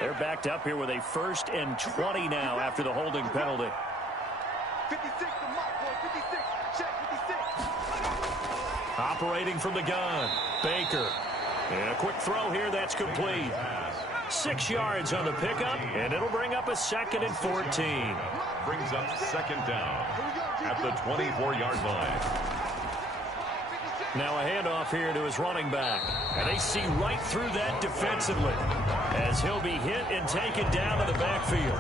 They're backed up here with a 1st and 20 now after the holding penalty. 56 to Mark, boy, 56. Check 56. Operating from the gun, Baker. And a quick throw here, that's complete. 6 yards on the pickup, and it'll bring up a 2nd and 14. Brings up 2nd down at the 24-yard line. Now a handoff here to his running back. And they see right through that defensively as he'll be hit and taken down to the backfield.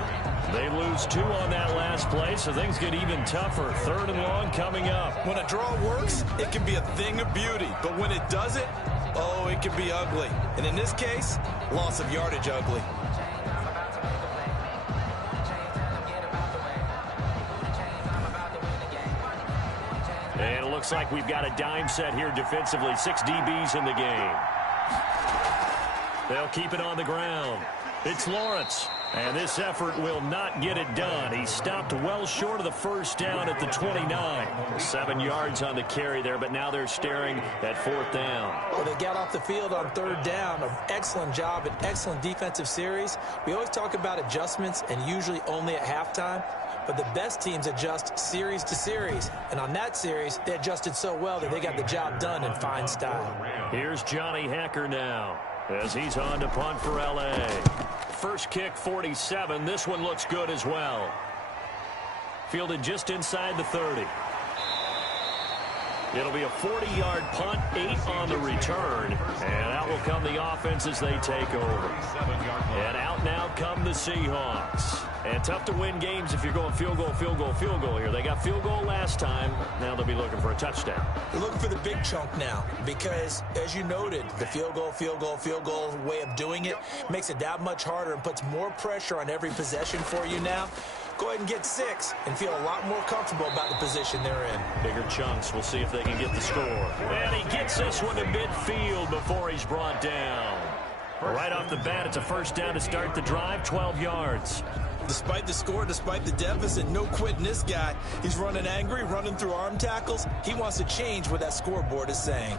They lose 2 on that last play, so things get even tougher. 3rd and long coming up. When a draw works, it can be a thing of beauty. But when it doesn't, oh, it can be ugly. And in this case, loss of yardage ugly. And it looks like we've got a dime set here defensively. 6 DBs in the game. They'll keep it on the ground. It's Lawrence. And this effort will not get it done. He stopped well short of the 1st down at the 29. 7 yards on the carry there, but now they're staring at 4th down. Well, they got off the field on 3rd down. An excellent job, an excellent defensive series. We always talk about adjustments and usually only at halftime. But the best teams adjust series to series. And on that series, they adjusted so well that they got the job done in fine style. Here's Johnny Hacker now as he's on to punt for L.A. First kick, 47. This one looks good as well. Fielded just inside the 30. It'll be a 40-yard punt, 8 on the return. And out will come the offense as they take over. And out now come the Seahawks. And tough to win games if you're going field goal, field goal, field goal here. They got field goal last time. Now they'll be looking for a touchdown. They're looking for the big chunk now because, as you noted, the field goal way of doing it makes it that much harder and puts more pressure on every possession for you now. Go ahead and get 6 and feel a lot more comfortable about the position they're in. Bigger chunks. We'll see if they can get the score. And he gets this one to midfield before he's brought down. Right off the bat, it's a first down to start the drive, 12 yards. Despite the score, despite the deficit, no quitting this guy. He's running angry, running through arm tackles. He wants to change what that scoreboard is saying.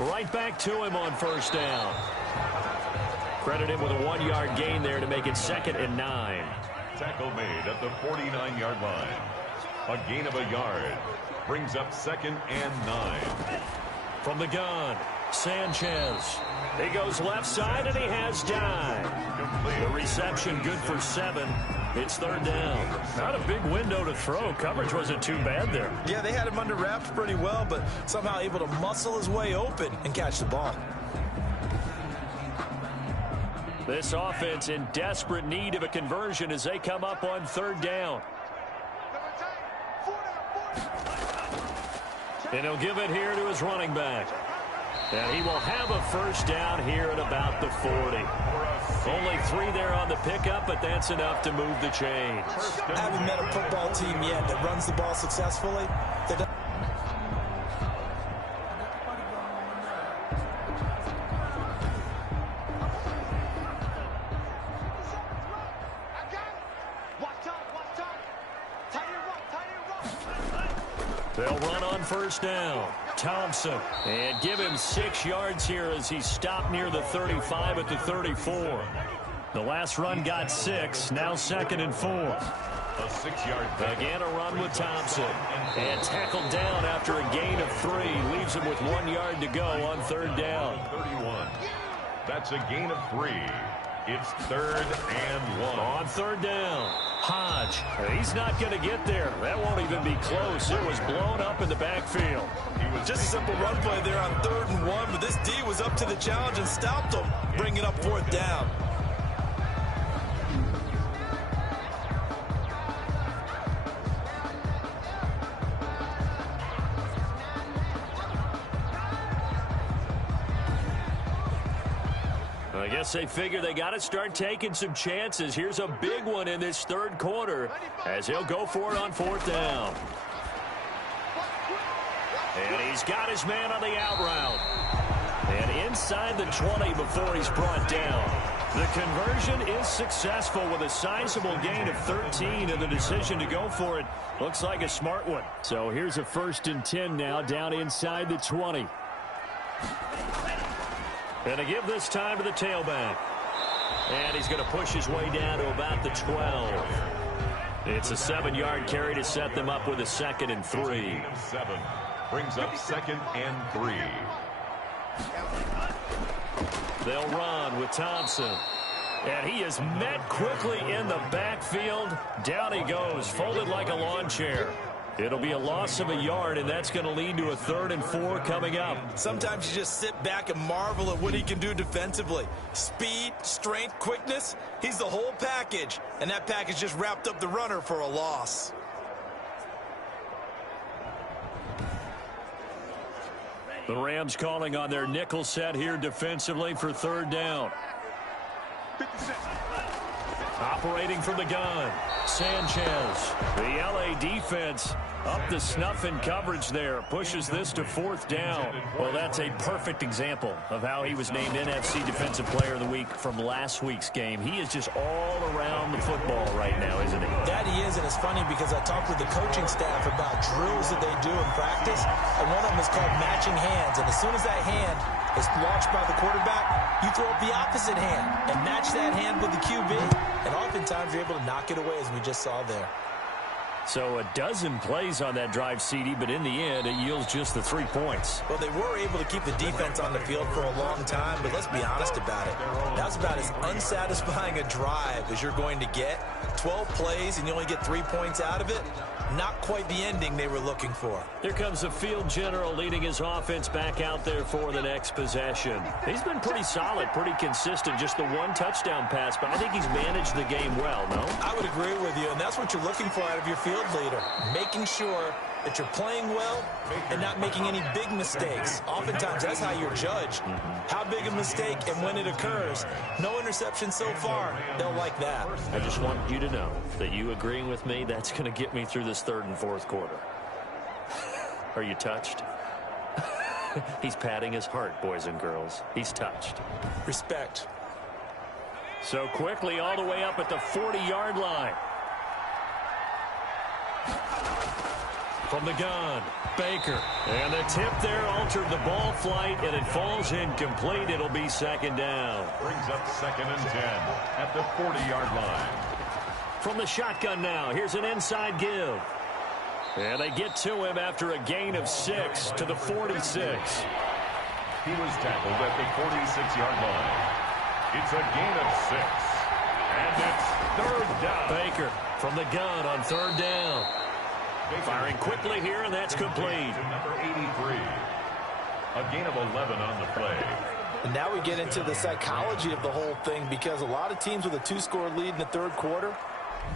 Right back to him on first down. Credit him with a 1-yard gain there to make it 2nd and 9. Tackle made at the 49-yard line. A gain of a yard brings up 2nd and 9. From the gun, Sanchez. He goes left side, and he has time. The reception good for 7. It's 3rd down. Not a big window to throw. Coverage wasn't too bad there. Yeah, they had him under wraps pretty well, but somehow able to muscle his way open and catch the ball. This offense in desperate need of a conversion as they come up on 3rd down. And he'll give it here to his running back. And he will have a first down here at about the 40. Only 3 there on the pickup, but that's enough to move the chains. I haven't met a football team yet that runs the ball successfully. They'll run on first down. Thompson. And give him 6 yards here as he stopped near the 35 at the 34. The last run got 6. Now 2nd and 4. A 6-yard. Again a run with Thompson. And tackled down after a gain of 3. Leaves him with 1 yard to go on 3rd down. 31. That's a gain of 3. It's 3rd and 1. On 3rd down. Hodge. He's not going to get there. That won't even be close. It was blown up in the backfield. Just a simple run play there on 3rd and 1, but this D was up to the challenge and stopped him, bringing up 4th down. I guess they figure they got to start taking some chances. Here's a big one in this 3rd quarter as he'll go for it on 4th down. And he's got his man on the out route. And inside the 20 before he's brought down. The conversion is successful with a sizable gain of 13, and the decision to go for it looks like a smart one. So here's a 1st and 10 now down inside the 20. And to give this time to the tailback. And he's going to push his way down to about the 12. It's a 7-yard carry to set them up with a 2nd and 3. 7 brings up 2nd and 3. They'll run with Thompson. And he is met quickly in the backfield. Down he goes, folded like a lawn chair. It'll be a loss of a yard, and that's going to lead to a 3rd and 4 coming up. Sometimes you just sit back and marvel at what he can do defensively. Speed, strength, quickness, he's the whole package. And that package just wrapped up the runner for a loss. The Rams calling on their nickel set here defensively for 3rd down. Operating from the gun, Sanchez. The LA defense up the snuff in coverage there. Pushes this to 4th down. Well, that's a perfect example of how he was named NFC Defensive Player of the Week from last week's game. He is just all around the football right now, isn't he? That he is, and it's funny because I talked with the coaching staff about drills that they do in practice, and one of them is called matching hands. And as soon as that hand is launched by the quarterback, you throw up the opposite hand and match that hand with the QB. And oftentimes you're able to knock it away, as we just saw there. So a dozen plays on that drive, CD, but in the end, it yields just the 3 points. Well, they were able to keep the defense on the field for a long time, but let's be honest about it. That was about as unsatisfying a drive as you're going to get. 12 plays and you only get 3 points out of it. Not quite the ending they were looking for. Here comes the field general leading his offense back out there for the next possession. He's been pretty solid, pretty consistent, just the one touchdown pass, but I think he's managed the game well, no? I would agree with you, and that's what you're looking for out of your field leader, making sure that you're playing well and not making any big mistakes. Oftentimes, that's how you're judged. How big a mistake and when it occurs. No interception so far. They'll like that. I just want you to know that you agreeing with me, that's going to get me through this third and fourth quarter. Are you touched? He's patting his heart, boys and girls. He's touched. Respect. So quickly all the way up at the 40-yard line. From the gun, Baker. And the tip there altered the ball flight, and it falls incomplete. It'll be second down. Brings up 2nd and 10 at the 40-yard line. From the shotgun now, here's an inside give. And they get to him after a gain of 6 to the 46. He was tackled at the 46-yard line. It's a gain of 6. And it's 3rd down. Baker from the gun on 3rd down. Firing quickly here, and that's complete. To number 83. A gain of 11 on the play. And now we get into the psychology of the whole thing, because a lot of teams with a 2-score lead in the third quarter,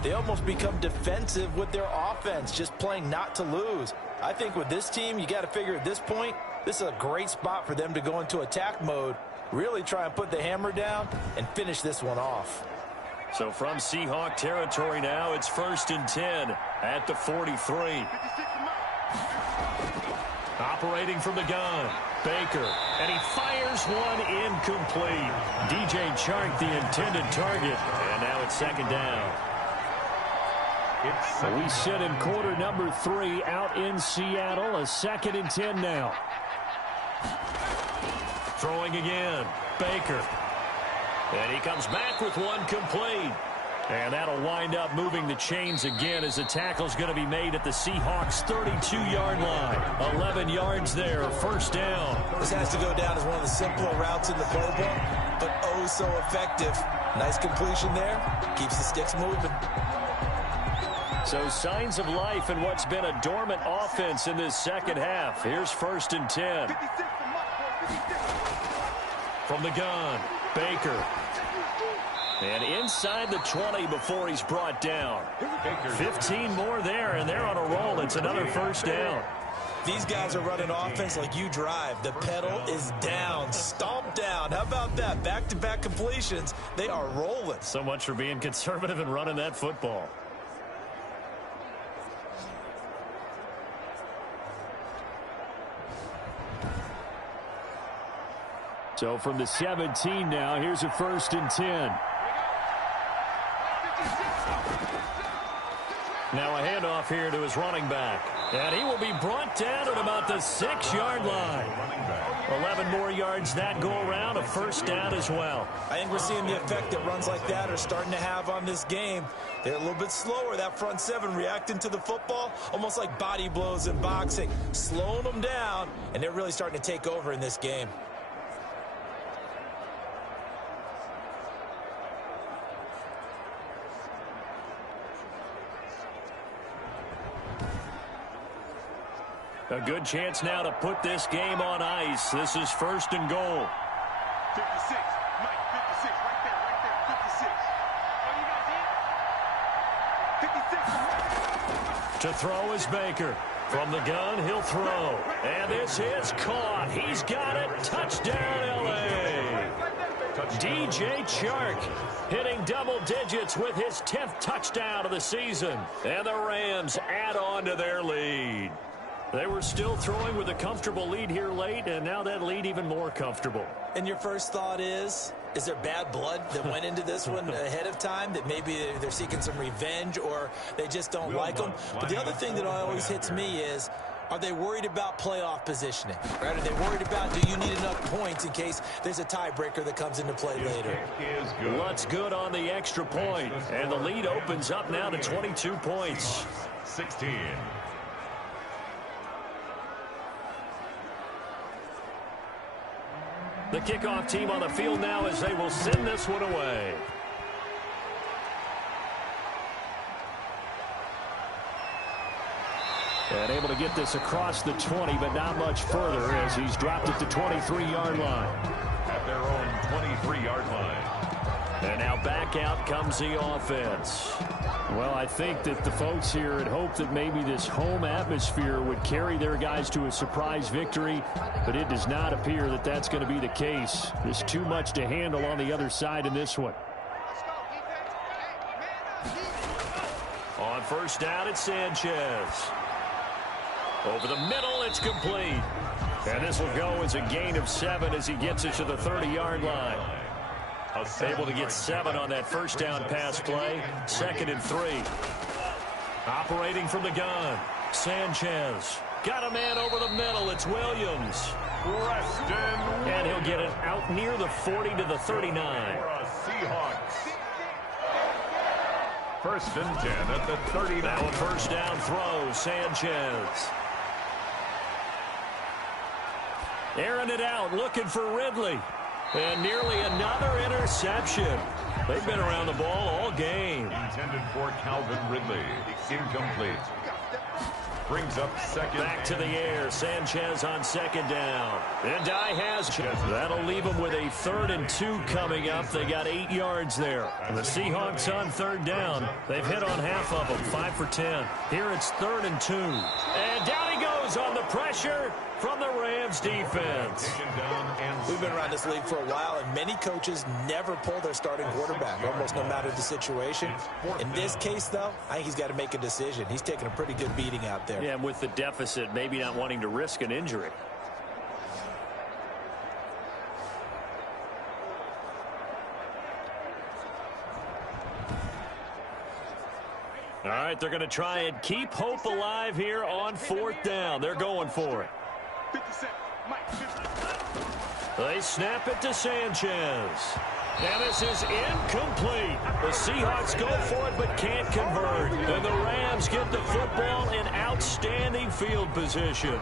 they almost become defensive with their offense, just playing not to lose. I think with this team, you got to figure at this point, this is a great spot for them to go into attack mode, really try and put the hammer down and finish this one off. So from Seahawk territory now, it's 1st and 10 at the 43. Operating from the gun, Baker, and he fires one incomplete. DJ Chark, the intended target, and now it's 2nd down. We sit in quarter number 3 out in Seattle, a 2nd and 10 now. Throwing again, Baker. And he comes back with one complete. And that'll wind up moving the chains again as the tackle's going to be made at the Seahawks' 32-yard line. 11 yards there, 1st down. This has to go down as one of the simpler routes in the playbook, but oh so effective. Nice completion there. Keeps the sticks moving. So signs of life in what's been a dormant offense in this second half. Here's 1st and 10. From the gun, Baker. And inside the 20 before he's brought down. 15 more there, and they're on a roll. It's another 1st down. These guys are running offense like you drive. The pedal is down, stomp down. How about that? Back-to-back completions. They are rolling. So much for being conservative and running that football. So from the 17 now, here's a 1st and 10. Now a handoff here to his running back. And he will be brought down at about the 6-yard line. 11 more yards that go around, a 1st down as well. I think we're seeing the effect that runs like that are starting to have on this game. They're a little bit slower, that front 7 reacting to the football, almost like body blows in boxing, slowing them down, and they're really starting to take over in this game. A good chance now to put this game on ice. This is 1st and goal. 56, Mike, 56, right there, 56. Oh, you got 56. To throw is Baker. From the gun, he'll throw. And this is caught. He's got it. Touchdown, L.A. DJ Chark hitting double digits with his 10th touchdown of the season. And the Rams add on to their lead. They were still throwing with a comfortable lead here late, and now that lead even more comfortable. And your first thought is there bad blood that went into this one ahead of time, that maybe they're seeking some revenge or they just don't like them? But the other thing that always hits me is, are they worried about playoff positioning? Right? Are they worried about, do you need enough points in case there's a tiebreaker that comes into play later? What's good on the extra point? And the lead opens up now to 22 points. 16. The kickoff team on the field now as they will send this one away. And able to get this across the 20, but not much further as he's dropped it to 23-yard line. At their own 23-yard line. And now back out comes the offense. Well, I think that the folks here had hoped that maybe this home atmosphere would carry their guys to a surprise victory, but it does not appear that that's going to be the case. There's too much to handle on the other side in this one. On first down, it's Sanchez. Over the middle, it's complete. And this will go as a gain of 7 as he gets it to the 30-yard line. Able to get 7 on that first down pass play. 2nd and 3. Operating from the gun. Sanchez. Got a man over the middle. It's Williams. And he'll get it out near the 40 to the 39. Seahawks. 1st and 10 at the 39. Now a first down throw. Sanchez. Airing it out. Looking for Ridley. And nearly another interception. They've been around the ball all game. Intended for Calvin Ridley. Incomplete. Brings up 2nd. Back to the air. Sanchez on 2nd down. And Dye has. That'll leave them with a 3rd and 2 coming up. They got 8 yards there. The Seahawks on 3rd down. They've hit on half of them. 5 for 10. Here it's 3rd and 2. And down he goes on the pressure from the Rams defense. We've been around this league for a while, and many coaches never pull their starting quarterback, almost no matter the situation. In this case, though, I think he's got to make a decision. He's taking a pretty good beating out there. Yeah, and with the deficit, maybe not wanting to risk an injury. All right, they're going to try and keep hope alive here on 4th down. They're going for it. They snap it to Sanchez. And this is incomplete. The Seahawks go for it but can't convert. And the Rams get the football in outstanding field position.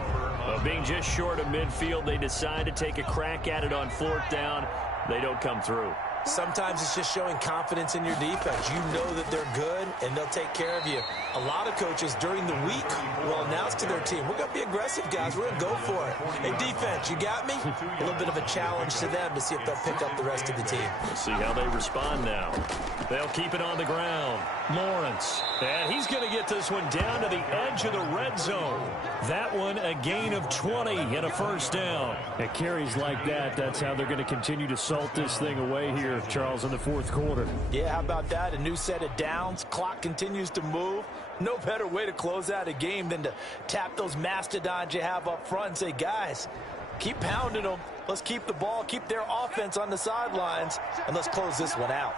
Being just short of midfield, they decide to take a crack at it on 4th down. They don't come through. Sometimes it's just showing confidence in your defense. You know that they're good, and they'll take care of you. A lot of coaches during the week will announce to their team, we're going to be aggressive, guys. We're going to go for it. Hey, defense, you got me? A little bit of a challenge to them to see if they'll pick up the rest of the team. We'll see how they respond now. They'll keep it on the ground. Lawrence. And he's going to get this one down to the edge of the red zone. That one a gain of 20 and a first down. It carries like that. That's how they're going to continue to salt this thing away here, Charles, in the 4th quarter. Yeah, how about that? A new set of downs. Clock continues to move. No better way to close out a game than to tap those mastodons you have up front and say, guys, keep pounding them. Let's keep the ball, keep their offense on the sidelines, and let's close this one out.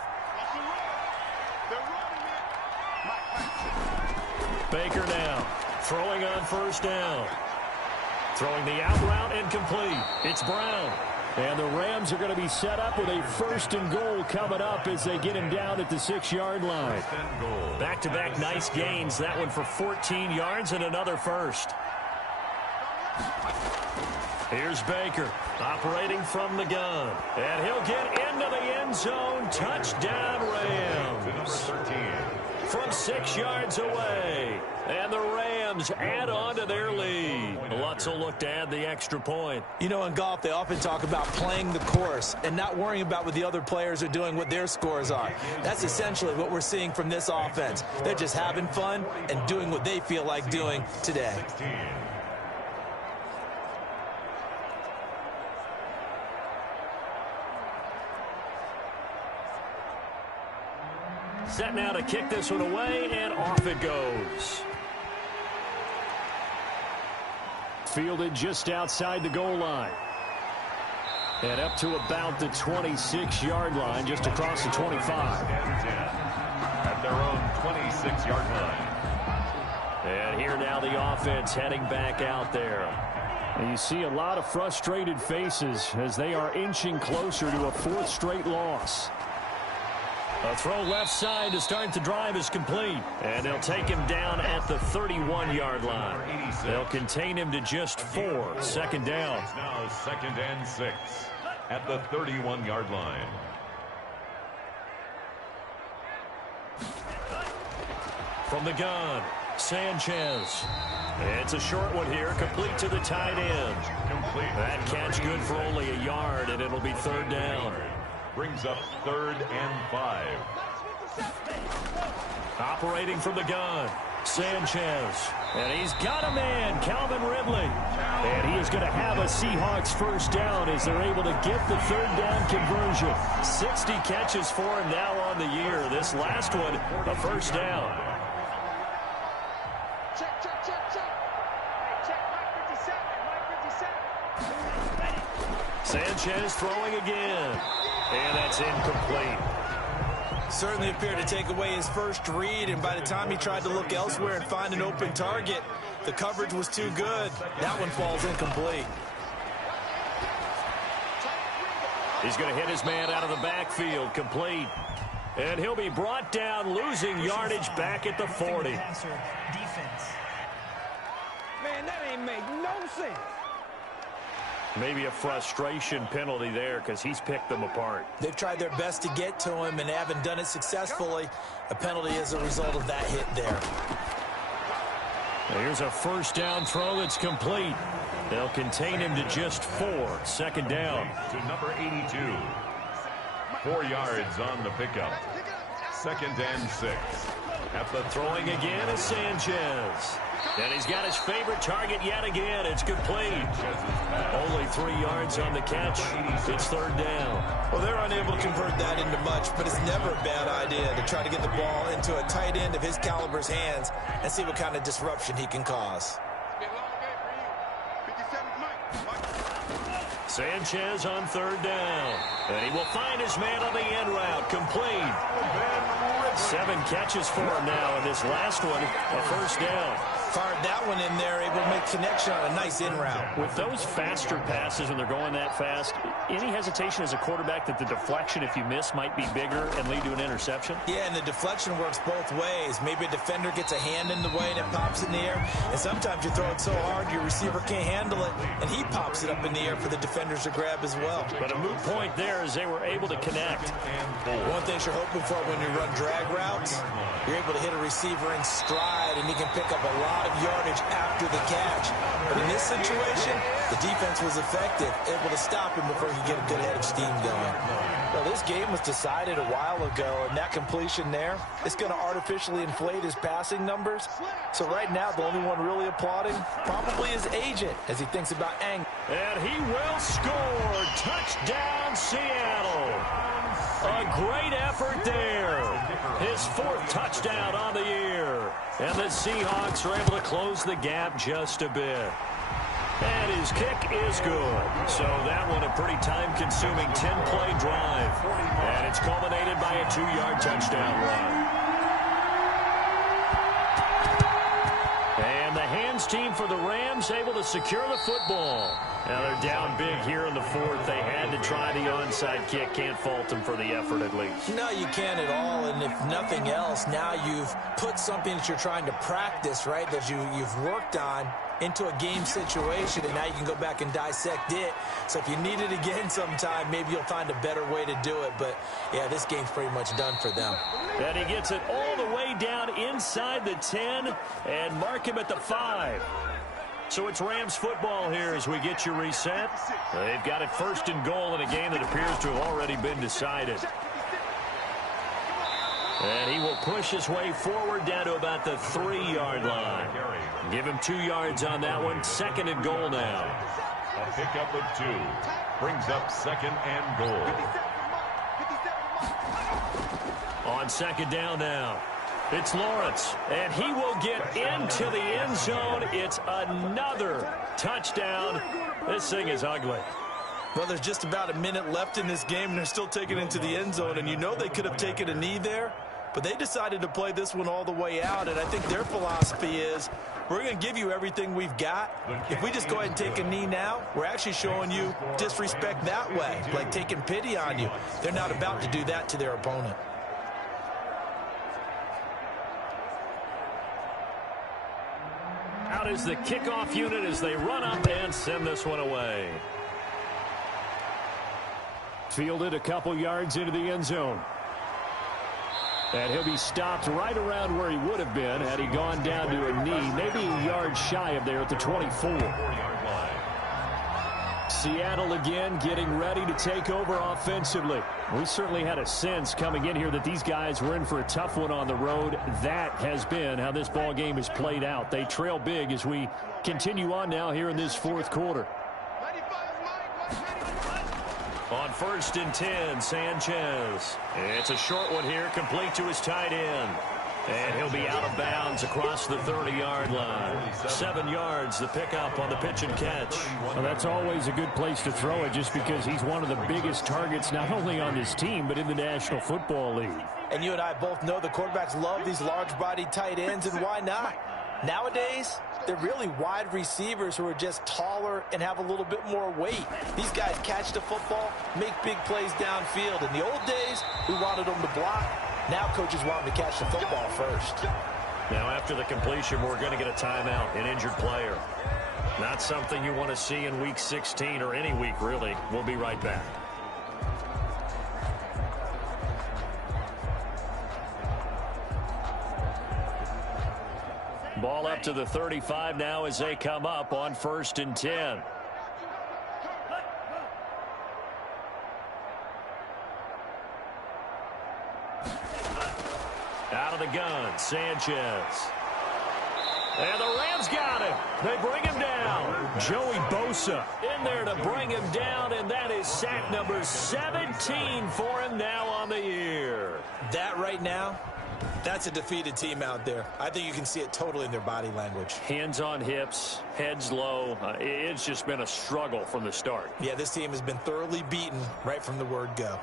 Baker now throwing on first down. Throwing the out route incomplete. It's Brown. And the Rams are going to be set up with a 1st and goal coming up as they get him down at the 6-yard line. Back-to-back nice gains. That one for 14 yards and another first. Here's Baker operating from the gun. And he'll get into the end zone. Touchdown, Rams. From 6 yards away. And the Rams add on to their lead. Lutz will look to add the extra point. You know, in golf, they often talk about playing the course and not worrying about what the other players are doing, what their scores are. That's essentially what we're seeing from this offense. They're just having fun and doing what they feel like doing today. Set now to kick this one away, and off it goes. Fielded just outside the goal line. And up to about the 26-yard line, just across the 25. At their own 26-yard line. And here now the offense heading back out there. And you see a lot of frustrated faces as they are inching closer to a 4th straight loss. A throw left side to start the drive is complete. And they'll take him down at the 31-yard line. They'll contain him to just 4. Second down. It's now 2nd and 6 at the 31-yard line. From the gun, Sanchez. It's a short one here, complete to the tight end. That catch good for only a yard, and it'll be 3rd down. Brings up 3rd and 5. Operating from the gun, Sanchez. And he's got a man, Calvin Ridley. And he is going to have a Seahawks first down as they're able to get the 3rd down conversion. 60 catches for him now on the year. This last one, a first down. Check, check, check, check. Hey, check, Mike 57, Mike 57. Sanchez throwing again. And that's incomplete. Certainly appeared to take away his first read, and by the time he tried to look elsewhere and find an open target, the coverage was too good. That one falls incomplete. He's going to hit his man out of the backfield, complete. And he'll be brought down, losing yardage back at the 40. Man, that ain't make no sense. Maybe a frustration penalty there because he's picked them apart. They've tried their best to get to him and haven't done it successfully. A penalty as a result of that hit there. Here's a first down throw that's complete. They'll contain him to just 4. Second down. To number 82. 4 yards on the pickup. 2nd and 6. At the throwing again is Sanchez. And he's got his favorite target yet again. It's complete. Only 3 yards on the catch. It's 3rd down. Well, they're unable to convert that into much, but it's never a bad idea to try to get the ball into a tight end of his caliber's hands and see what kind of disruption he can cause. Sanchez on 3rd down. And he will find his man on the end route. Complete. 7 catches for him now, and this last one, a first down. Fired that one in there, able to make connection on a nice in route. With those faster passes when they're going that fast, any hesitation as a quarterback that the deflection, if you miss, might be bigger and lead to an interception? Yeah, and the deflection works both ways. Maybe a defender gets a hand in the way and it pops in the air, and sometimes you throw it so hard your receiver can't handle it, and he pops it up in the air for the defenders to grab as well. But a moot point there is they were able to connect. One thing you're hoping for when you run drag routes, you're able to hit a receiver in stride, and he can pick up a lot of yardage after the catch. But in this situation, the defense was effective, able to stop him before he could get a good head of steam going. Well, this game was decided a while ago, and that completion there, it's going to artificially inflate his passing numbers. So right now, the only one really applauding probably his agent as he thinks about Ang. And he will score. Touchdown, Seattle. A great effort there. His 4th touchdown on the year. And the Seahawks are able to close the gap just a bit. And his kick is good. So that one a pretty time-consuming 10-play drive. And it's culminated by a 2-yard touchdown run. And the hands team for the Rams able to secure the football. Now they're down big here in the 4th. They had to try the onside kick. Can't fault them for the effort at least. No, you can't at all. And if nothing else, now you've put something that you're trying to practice, right, that you've worked on into a game situation, and now you can go back and dissect it. So if you need it again sometime, maybe you'll find a better way to do it. But, yeah, this game's pretty much done for them. And he gets it all the way down inside the 10 and mark him at the 5. So it's Rams football here as we get you reset. They've got it 1st and goal in a game that appears to have already been decided. And he will push his way forward down to about the 3-yard line. Give him 2 yards on that one. 2nd and goal now. A pickup of 2. Brings up 2nd and goal. On 2nd down now. It's Lawrence, and he will get into the end zone. It's another touchdown. This thing is ugly. Well, there's just about a minute left in this game, and they're still taking it into the end zone. And you know they could have taken a knee there, but they decided to play this one all the way out. And I think their philosophy is, we're going to give you everything we've got. If we just go ahead and take a knee now, we're actually showing you disrespect that way, like taking pity on you. They're not about to do that to their opponent. That is the kickoff unit as they run up and send this one away. Fielded a couple yards into the end zone. And he'll be stopped right around where he would have been had he gone down to a knee, maybe a yard shy of there at the 24. Seattle again getting ready to take over offensively. We certainly had a sense coming in here that these guys were in for a tough one on the road. That has been how this ball game has played out. They trail big as we continue on now here in this fourth quarter. On 1st and 10, Sanchez. It's a short one here, complete to his tight end. And he'll be out of bounds across the 30-yard line. 7 yards, the pickup on the pitch and catch. Well, that's always a good place to throw it just because he's one of the biggest targets not only on this team but in the National Football League. And you and I both know the quarterbacks love these large-bodied tight ends, and why not? Nowadays, they're really wide receivers who are just taller and have a little bit more weight. These guys catch the football, make big plays downfield. In the old days, we wanted them to block. Now coaches want them to catch the football first. Now after the completion, we're going to get a timeout, an injured player. Not something you want to see in Week 16 or any week, really. We'll be right back. Ball up to the 35 now as they come up on 1st and 10. Out of the gun, Sanchez. And the Rams got him. They bring him down. Joey Bosa in there to bring him down, and that is sack number 17 for him now on the year. That right now, that's a defeated team out there. I think you can see it totally in their body language. Hands on hips, heads low. It's just been a struggle from the start. Yeah, this team has been thoroughly beaten right from the word go.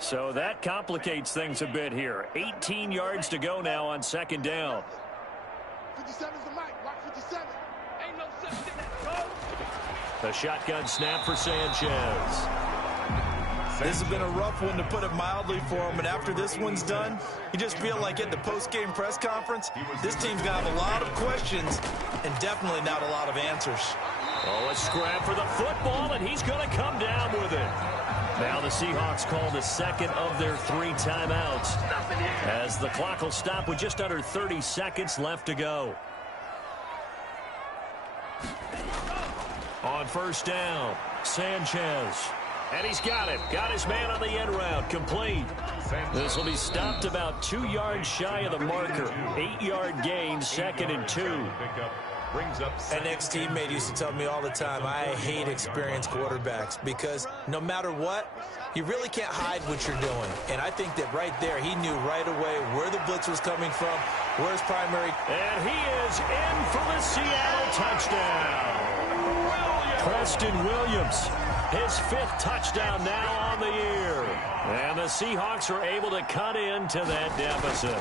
So that complicates things a bit here. 18 yards to go now on 2nd down. 57's the mic. Watch 57. Ain't no such thing. The shotgun snap for Sanchez. This has been a rough one, to put it mildly, for him. And after this one's done, you just feel like at the post-game press conference, this team's going to have a lot of questions and definitely not a lot of answers. Oh, a scrap for the football, and he's going to come down with it. Now the Seahawks call the second of their 3 timeouts as the clock will stop with just under 30 seconds left to go. On 1st down, Sanchez. And he's got him. Got his man on the end route. Complete. This will be stopped about 2 yards shy of the marker. 8-yard gain, 2nd and 2. An ex-teammate used to tell me all the time, I hate experienced quarterbacks because no matter what, you really can't hide what you're doing. And I think that right there, he knew right away where the blitz was coming from, where his primary. And he is in for the Seattle touchdown. Preston Williams, his 5th touchdown now on the year. And the Seahawks are able to cut into that deficit.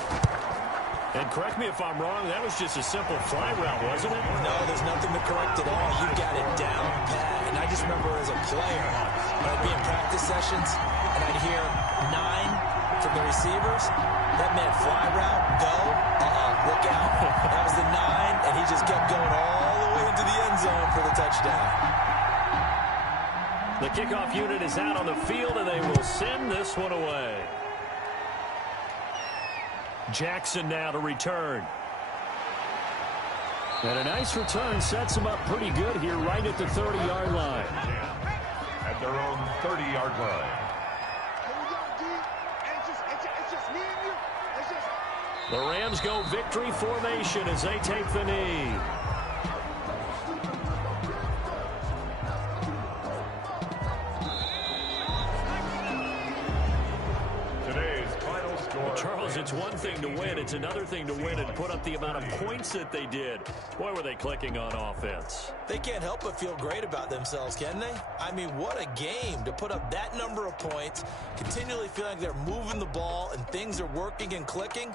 And correct me if I'm wrong, that was just a simple fly route, wasn't it? No, there's nothing to correct at all. You got it down pat. And I just remember as a player, when I'd be in practice sessions, and I'd hear 9 from the receivers, that meant fly route, go, look out. That was the 9, and he just kept going all the way into the end zone for the touchdown. The kickoff unit is out on the field, and they will send this one away. Jackson now to return. And a nice return sets him up pretty good here right at the 30-yard line. At their own 30-yard line. The Rams go victory formation as they take the knee. Charles, it's one thing to win. It's another thing to win and put up the amount of points that they did. Boy, were they clicking on offense. They can't help but feel great about themselves, can they? I mean, what a game to put up that number of points, continually feeling like they're moving the ball and things are working and clicking.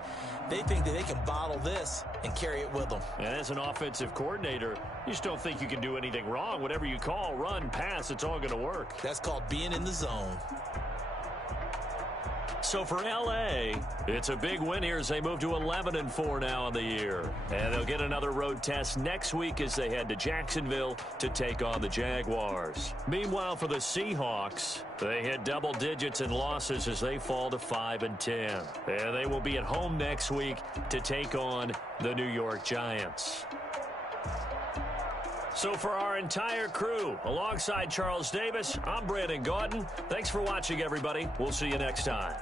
They think that they can bottle this and carry it with them. And as an offensive coordinator, you just don't think you can do anything wrong. Whatever you call, run, pass, it's all going to work. That's called being in the zone. So for L.A., it's a big win here as they move to 11-4 now in the year. And they'll get another road test next week as they head to Jacksonville to take on the Jaguars. Meanwhile, for the Seahawks, they hit double digits in losses as they fall to 5-10. And they will be at home next week to take on the New York Giants. So for our entire crew, alongside Charles Davis, I'm Brandon Gaudin. Thanks for watching, everybody. We'll see you next time.